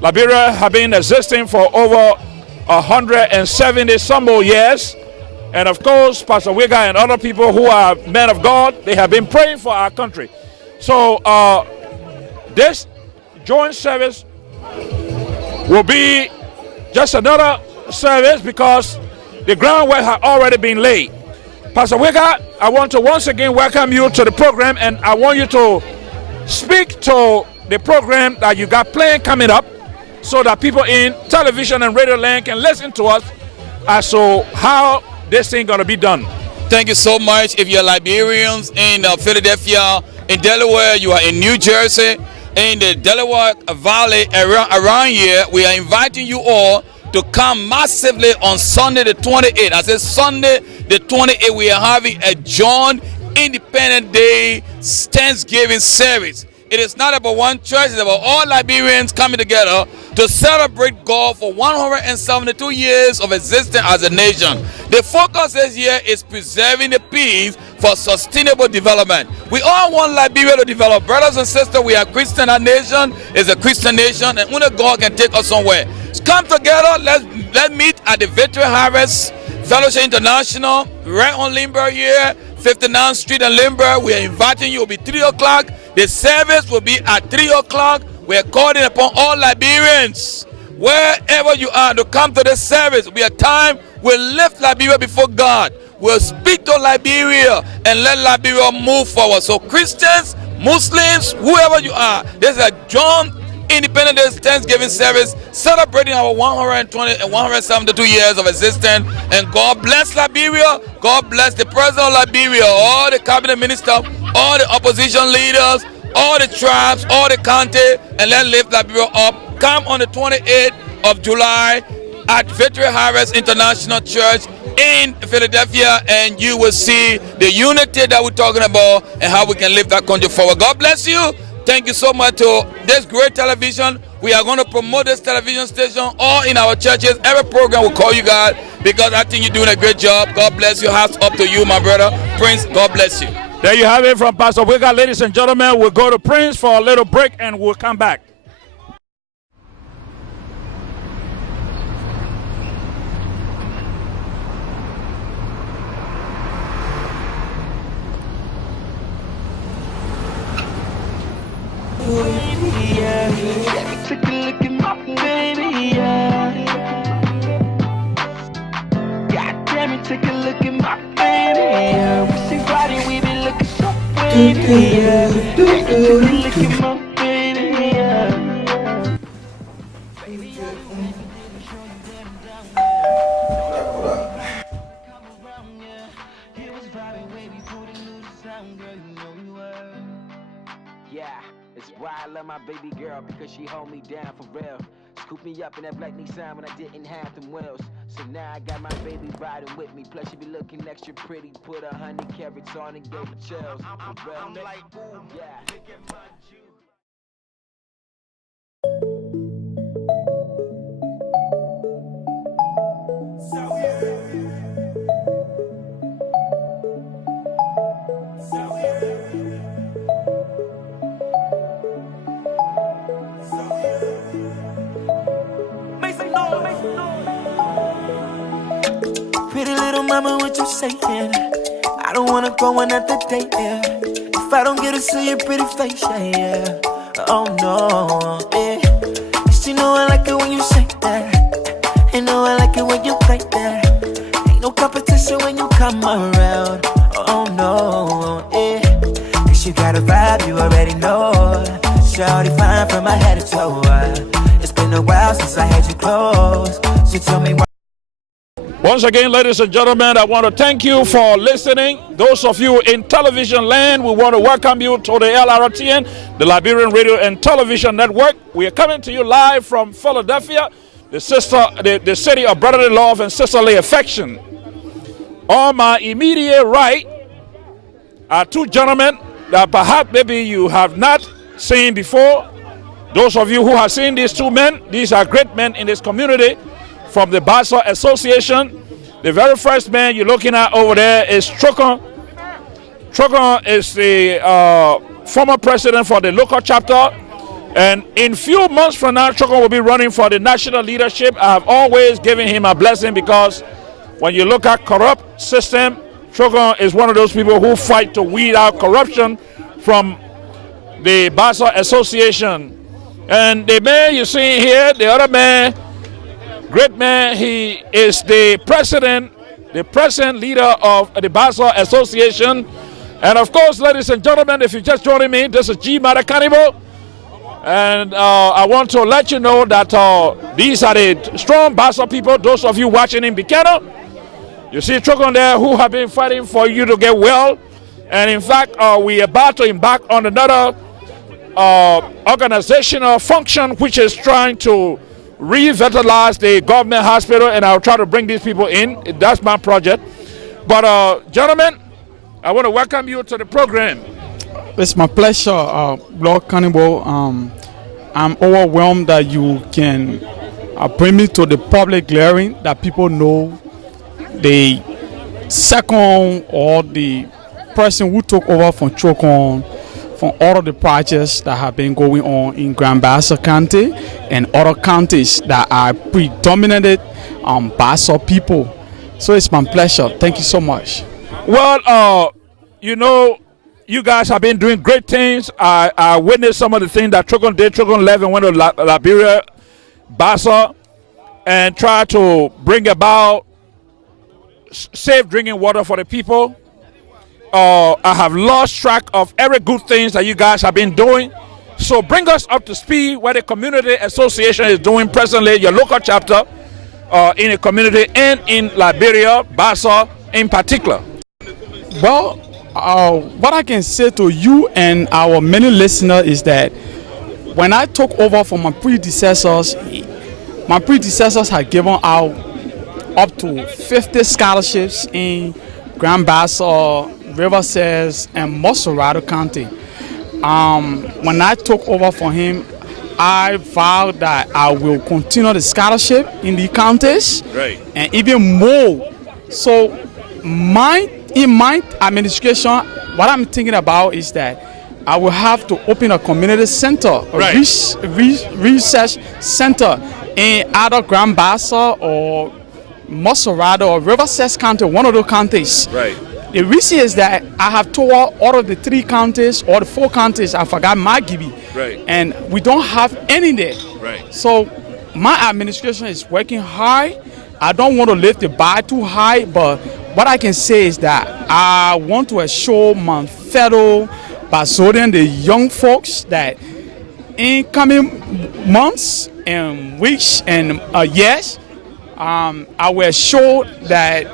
Liberia has been existing for over 170 some more years. And of course, Pastor Wiga and other people who are men of God, they have been praying for our country. So this joint service will be just another service because the groundwork has already been laid. Pastor Wiga, I want to once again welcome you to the program, and I want you to speak to the program that you got planned coming up, so that people in television and radio land can listen to us as to how this thing gonna be done. Thank you so much. If you're Liberians in Philadelphia, in Delaware, you are in New Jersey, in the Delaware Valley around here, we are inviting you all to come massively on Sunday the 28th. I said Sunday the 28th, we are having a joint Independence Day Thanksgiving service. It is not about one church, it's about all Liberians coming together to celebrate God for 172 years of existence as a nation. The focus this year is preserving the peace for sustainable development. We all want Liberia to develop. Brothers and sisters, we are Christian. Our nation is a Christian nation, and only God can take us somewhere. So come together, let's meet at the Victory Harvest Fellowship International, right on Lindbergh here, 59th Street and Lindbergh. We are inviting you. It will be 3 o'clock. The service will be at 3 o'clock. We are calling upon all Liberians, wherever you are, to come to this service. It will be a time we'll lift Liberia before God. We'll speak to Liberia and let Liberia move forward. So Christians, Muslims, whoever you are, this is a joint Independence Day Thanksgiving service celebrating our 120 and 172 years of existence. And God bless Liberia. God bless the president of Liberia, all the cabinet ministers, all the opposition leaders, all the tribes, all the county, and let's lift Liberia up. Come on the 28th of July at Victory Harvest International Church in Philadelphia, and you will see the unity that we're talking about and how we can lift that country forward. God bless you. Thank you so much to this great television. We are going to promote this television station all in our churches. Every program will call you guys because I think you're doing a great job. God bless you. Hats up to you, my brother. Prince, God bless you. There you have it from Pastor Wiga. Ladies and gentlemen, we'll go to Prince for a little break and we'll come back. Take a look at my baby, yeah. God damn it, take a look at my baby, yeah. We see riding, we be looking so baby, yeah. Look at my baby, yeah. Yeah, it's why I love my baby girl, because she hold me down for real. Scoop me up in that black Nissan when I didn't have them wheels. So now I got my baby riding with me. Plus she be looking extra pretty. Put 100 carats on and gave me chills. For real. I'm like, ooh, yeah. Look at my juice. Pretty little mama, what you saying? I don't wanna go another day, yeah. If I don't get to see your pretty face, yeah. Oh no, yeah. 'Cause you know I like it when you say that. You know I like it when you play that. Ain't no competition when you come around. Oh no, yeah. 'Cause you got a vibe, you already know. Shawty fine from my head to toe. It's been a while since I had you close. So tell me why. Once again, ladies and gentlemen, I want to thank you for listening. Those of you in television land, we want to welcome you to the Lrtn, the Liberian Radio and Television Network. We are coming to you live from Philadelphia, the city of brotherly love and sisterly affection. On my immediate right are two gentlemen that perhaps maybe you have not seen before. Those of you who have seen these two men, these are great men in this community from the Basa Association. The very first man you're looking at over there is Lrtn. Lrtn is the former president for the local chapter. And in few months from now, Lrtn will be running for the national leadership. I have always given him a blessing because when you look at corrupt system, Lrtn is one of those people who fight to weed out corruption from the Basa Association. And the man you see here, the other man, great man, he is the present leader of the Basa Association. And of course, ladies and gentlemen, if you're just joining me, this is G Mata Cannibal. And I want to let you know that these are the strong Basa people, those of you watching in Bikeno. You see Lrtn there who have been fighting for you to get well. And in fact, we are about to embark on another organizational function which is trying to revitalize the government hospital, and I'll try to bring these people in. That's my project. But gentlemen, I want to welcome you to the program. It's my pleasure, Lord Cannibal. I'm overwhelmed that you can bring me to the public glaring, that people know the second or the person who took over from Lrtn, from all of the projects that have been going on in Grand Bassa County and other counties that are predominated Bassa people. So it's my pleasure. Thank you so much. Well, you know, you guys have been doing great things. I witnessed some of the things that Lrtn did. Lrtn left and went to Liberia, Bassa, and tried to bring about safe drinking water for the people. I have lost track of every good things that you guys have been doing. So bring us up to speed where the community association is doing presently, your local chapter in the community and in Liberia, Bassa in particular. Well, what I can say to you and our many listeners is that when I took over from my predecessors had given out up to 50 scholarships in Grand Bassa, Riverside, and Moserado County. When I took over for him, I vowed that I will continue the scholarship in the counties, right, and even more. So in my administration, what I'm thinking about is that I will have to open a community center, a right, research center in either Grand Bassa or Moserado or Riverside County, one of those counties. Right. The reason is that I have toured all of the 3 counties or the 4 counties. I forgot Magibi, right, and we don't have any there. Right. So my administration is working hard. I don't want to lift the bar too high, but what I can say is that I want to assure my fellow Basodian, the young folks, that in coming months and weeks and years, I will assure that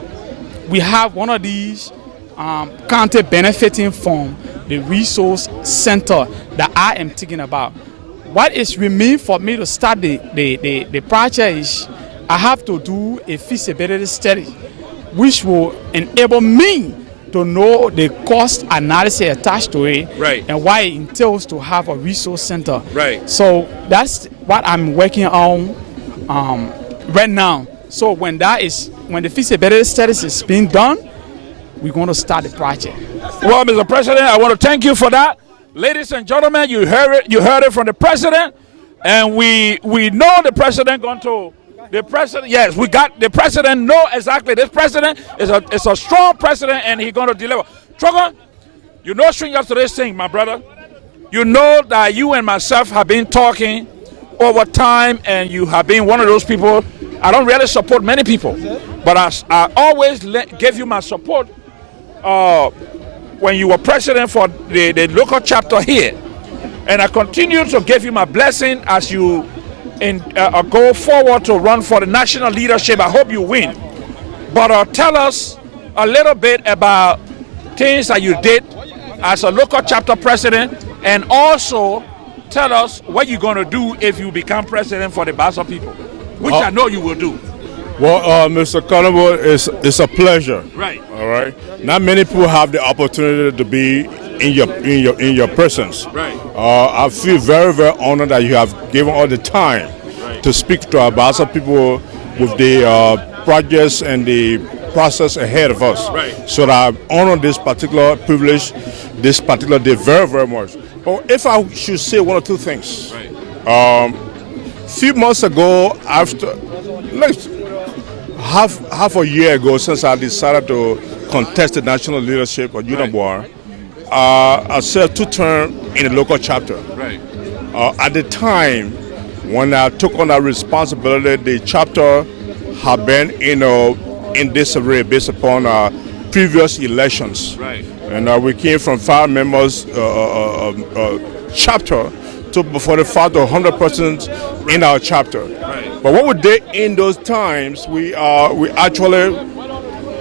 we have one of these county benefiting from the resource center that I am thinking about. What is remain for me to start the project is I have to do a feasibility study, which will enable me to know the cost analysis attached to it, right, and why it entails to have a resource center. Right. So that's what I'm working on right now. So when the feasibility study is being done, we're going to start the project. Well, Mr. President, I want to thank you for that. Ladies and gentlemen, you heard it from the president, and we know the president going to. The president, yes, we got the president. Know exactly this president is a strong president, and he's going to deliver. Trogon, you know, strangers to this thing, my brother. You know that you and myself have been talking over time, and you have been one of those people. I don't really support many people, but I always gave you my support when you were president for the local chapter here, and I continue to give you my blessing as you go forward to run for the national leadership. I hope you win. But tell us a little bit about things that you did as a local chapter president, and also tell us what you're going to do if you become president for the Bassa people, which I know you will do. Well, Mr. Carnival, it's a pleasure. Right. All right. Not many people have the opportunity to be in your presence. Right. I feel very, very honored that you have given all the time to speak to our Bassa people with the projects and the process ahead of us. Right. So that I honor this particular privilege, this particular day very, very much. But if I should say one or two things. Right. Few months ago, after half a year ago, since I decided to contest the national leadership of UNABOR, I served 2 terms in the local chapter. Right. At the time, when I took on that responsibility, the chapter had been, in disarray based upon previous elections. Right. And we came from 5 members chapter to 45 to 100% in our chapter. Right. But what we did in those times, we actually,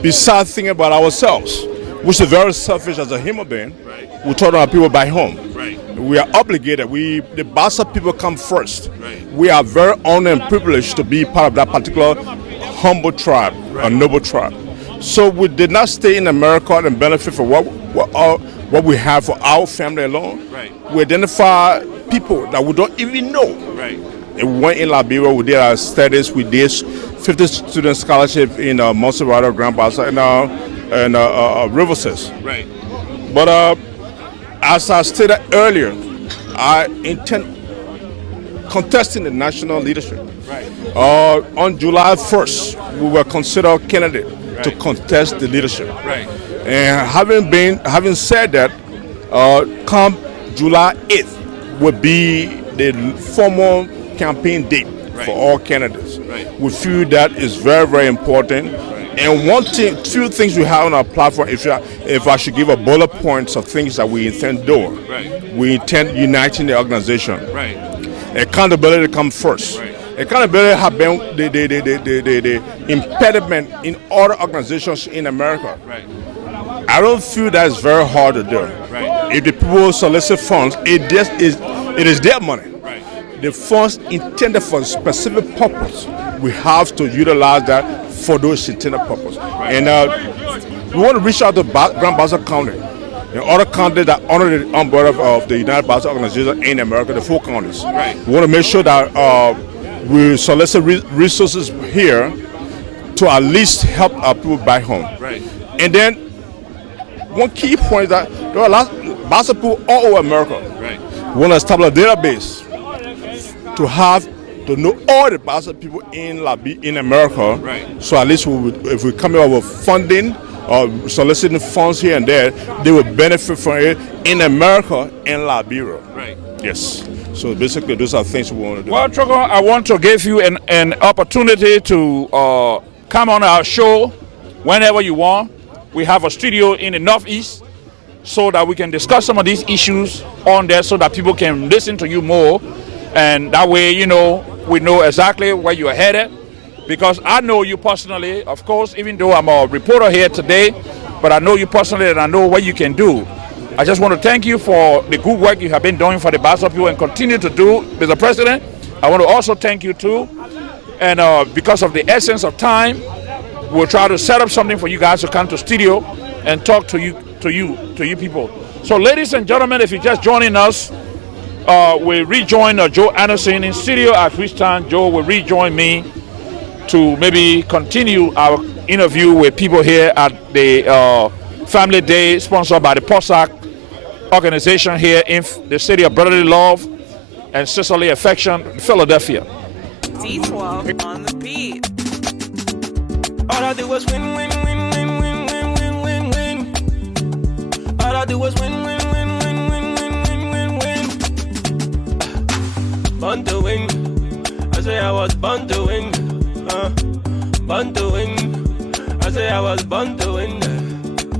besides thinking about ourselves, which is very selfish as a human being, right, we told our people back home. Right. We are obligated. The Bassa people come first. Right. We are very honored and privileged to be part of that particular humble tribe, a noble tribe. So we did not stay in America and benefit from what we have for our family alone. Right. We identify people that we don't even know. Right. And we went in Liberia, we did our studies, we did 50 student scholarship in Montserrat, Grand Bassa, and Riverses. Right. But as I stated earlier, I intend contesting the national leadership. Right. On July 1st, we were considered candidate to contest the leadership. Right. And having said that, come July 8th will be the formal campaign date for all candidates. Right. We feel that is very, very important. And few things we have on our platform, if I should give a bullet points of things that we intend doing, right, we intend uniting the organization. Right. Accountability comes first. Right. Accountability has been the impediment in other organizations in America. Right. I don't feel that is very hard to do. Right. If the people solicit funds, it is their money. Right. The funds intended for a specific purpose, we have to utilize that for those intended purposes. Right. And we want to reach out to Grand Bassa County and other counties that honor the umbrella of the United Bassa Organization in America, the 4 counties. Right. We want to make sure that we solicit resources here to at least help our people back home. Right. And then one key point is that there are a lot of Bassa people all over America. Right. We want to establish a database to know all the Bassa people in America. Right. So at least if we come up with funding or soliciting funds here and there, they will benefit from it in America and Liberia. Right. Yes. So basically, those are things we want to do. Well, Trogo, I want to give you an opportunity to come on our show whenever you want. We have a studio in the Northeast so that we can discuss some of these issues on there so that people can listen to you more. And that way, you know, we know exactly where you're headed. Because I know you personally, of course, even though I'm a reporter here today, but I know you personally and I know what you can do. I just want to thank you for the good work you have been doing for the Basel people and continue to do, Mr. President. I want to also thank you too. And because of the essence of time, we'll try to set up something for you guys to come to studio and talk to you people. So ladies and gentlemen, if you're just joining us, we rejoin Joe Anderson in studio, at which time Joe will rejoin me to maybe continue our interview with people here at the Family Day sponsored by the POSAC organization here in the city of brotherly love and sisterly affection, Philadelphia. D12 on the beat. All I do was win, win, win, win, win, win, win, win, win. All I do was win, win, win, win, win, win, win, win, win. Born to win. I say I was born to win. Born to win. I say I was born to win.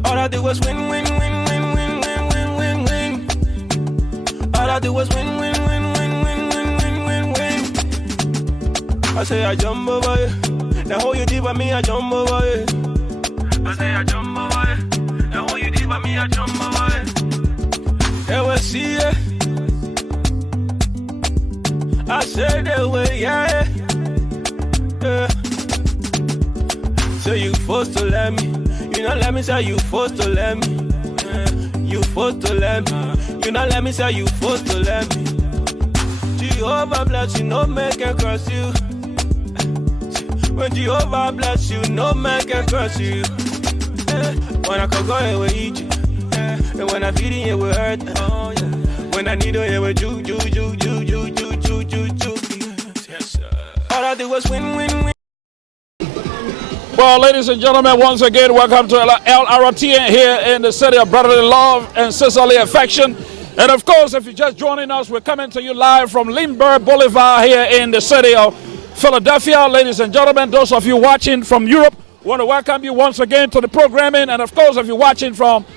All I do was win, win, win, win, win, win, win, win, win. All I do was win, win, win, win, win, win, win, win, win. I say I jump over you. Now how you deal with me, I jump over it. I say I jump over it. Now how you deal with me, I jump over it. They will see it. I say they will, yeah. So you forced to let me. You not let me say you forced to let me. You forced to let me. You not let me say you forced to let me. Jehovah bless you, no man can curse you. When Jehovah bless you, no man can curse you. When I can go here with eat you. And when I feed in here with hurt. Oh, yeah. When I need to hear with you. Yes, sir. All I do was win, win, win. Well, ladies and gentlemen, once again, welcome to Lrtn here in the city of brotherly love and sisterly affection. And of course, if you're just joining us, we're coming to you live from Lindbergh Boulevard here in the city of Philadelphia. Ladies and gentlemen, those of you watching from Europe, we want to welcome you once again to the programming. And of course, if you're watching from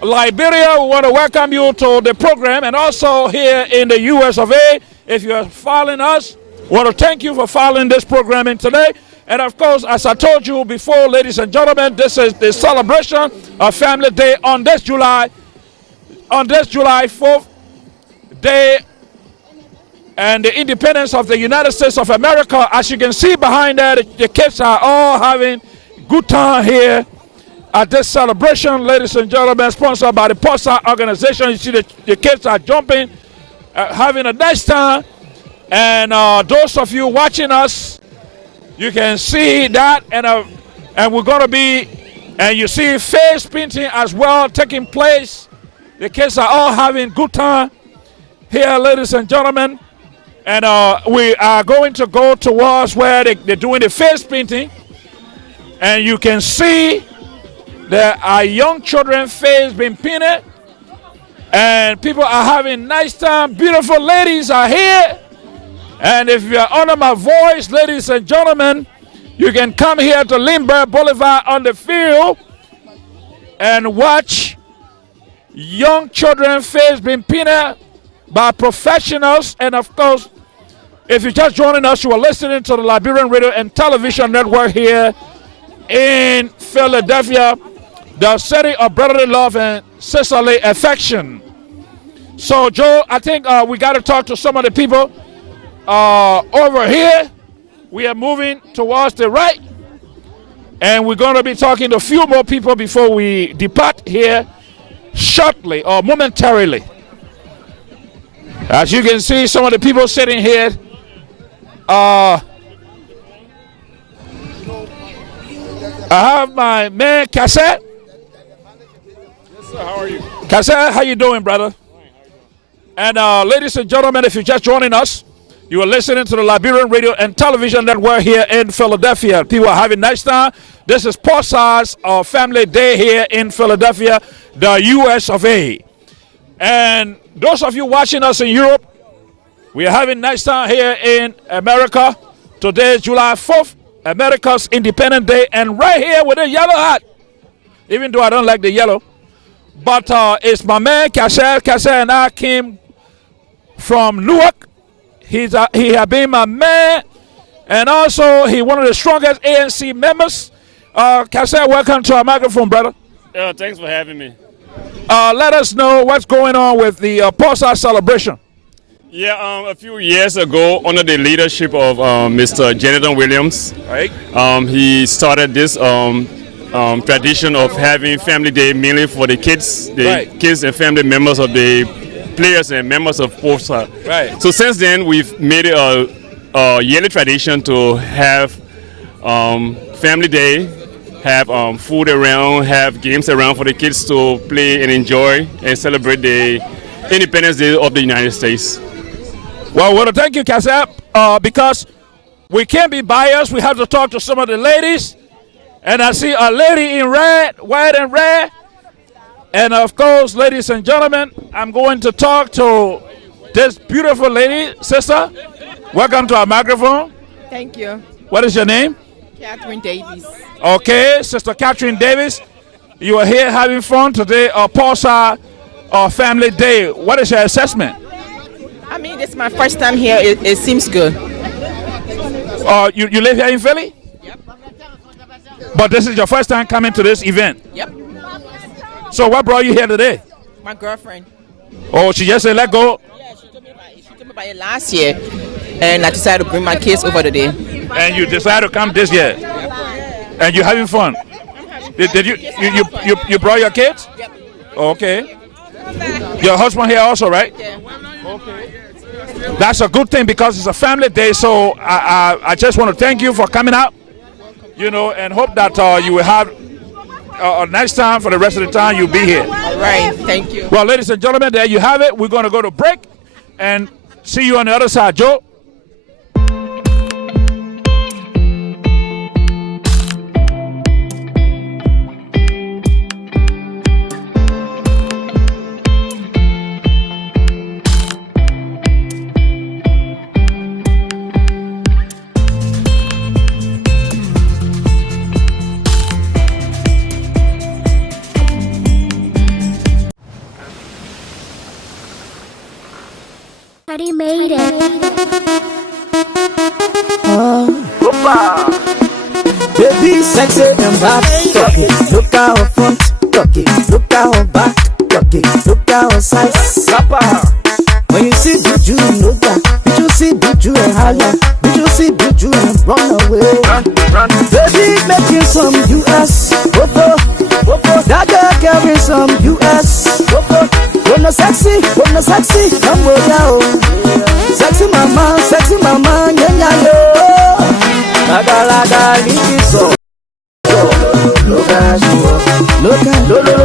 Liberia, we want to welcome you to the program. And also here in the US of A, if you're following us, we want to thank you for following this programming today. And of course, as I told you before, ladies and gentlemen, this is the celebration of Family Day on this July 4th day and the independence of the United States of America. As you can see behind there, the kids are all having good time here at this celebration, ladies and gentlemen, sponsored by the POSA organization. You see the kids are jumping, having a nice time. And those of you watching us, you can see that, and we're going to be, and you see face painting as well taking place. The kids are all having good time here, ladies and gentlemen. And we are going to go towards where they're doing the face painting. And you can see there are young children's face being painted. And people are having nice time. Beautiful ladies are here. And if you're under my voice, ladies and gentlemen, you can come here to Lindbergh Boulevard on the field and watch young children's face being painted by professionals. And of course, if you're just joining us, you are listening to the Liberian Radio and Television Network here in Philadelphia, the city of brotherly love and sisterly affection. So, Joe, I think we got to talk to some of the people over here. We are moving towards the right, and we're going to be talking to a few more people before we depart here shortly or momentarily. As you can see, some of the people sitting here I have my man Cassette. Yes, sir. How are you? Cassette, how you doing, brother? And ladies and gentlemen, if you're just joining us, you are listening to the Liberian Radio and Television Network here in Philadelphia. People are having a nice time. This is POSA's Family Day here in Philadelphia, the US of A. And those of you watching us in Europe, we are having a nice time here in America. Today is July 4th, America's Independence Day, and right here with a yellow hat, even though I don't like the yellow, but it's my man Kasher. Kasher and I came from Newark. He has been my man, and also he one of the strongest ANC members. Kasher, welcome to our microphone, brother. Thanks for having me. Let us know what's going on with the Posa celebration. Yeah, a few years ago, under the leadership of Mr. Jonathan Williams, right? He started this tradition of having Family Day mainly for the kids, kids and family members of the players and members of Posa. Right. So since then, we've made it a yearly tradition to have Family Day, have food around, have games around for the kids to play and enjoy and celebrate the Independence Day of the United States. Well, I want to thank you, Kasab, because we can't be biased. We have to talk to some of the ladies. And I see a lady in red, white and red. And of course, ladies and gentlemen, I'm going to talk to this beautiful lady, sister. Welcome to our microphone. Thank you. What is your name? Catherine Davis. Okay, Sister Catherine Davis. You are here having fun today, Posa Family Day. What is your assessment? I mean, this is my first time here. It seems good. You live here in Philly? Yep. But this is your first time coming to this event? Yep. So what brought you here today? My girlfriend. Oh, she just said let go? Yeah, she told me about it last year. And I decided to bring my kids over today. And you decided to come this year? Yep. And you're having fun? Did you brought your kids? Yep. Okay. Your husband here also, right? Yeah. Okay. That's a good thing because it's a family day. So I just want to thank you for coming out, and hope that you will have a nice time for the rest of the time you'll be here. All right. Thank you. Well, ladies and gentlemen, there you have it. We're going to go to break and see you on the other side, Joe. Daddy made it. Baby, sexy and back, talk it. Look at her front, talk it. Look at her back, talk it. Look at her size, when you see Buju, you know that. Did you see Buju and holla? Did you see Buju and run away? Baby, making some US. That girl carrying some US. Wanna sexy, come with ya. Sexy mama, nyanya yo. Laga, leave it so. Look at you, look at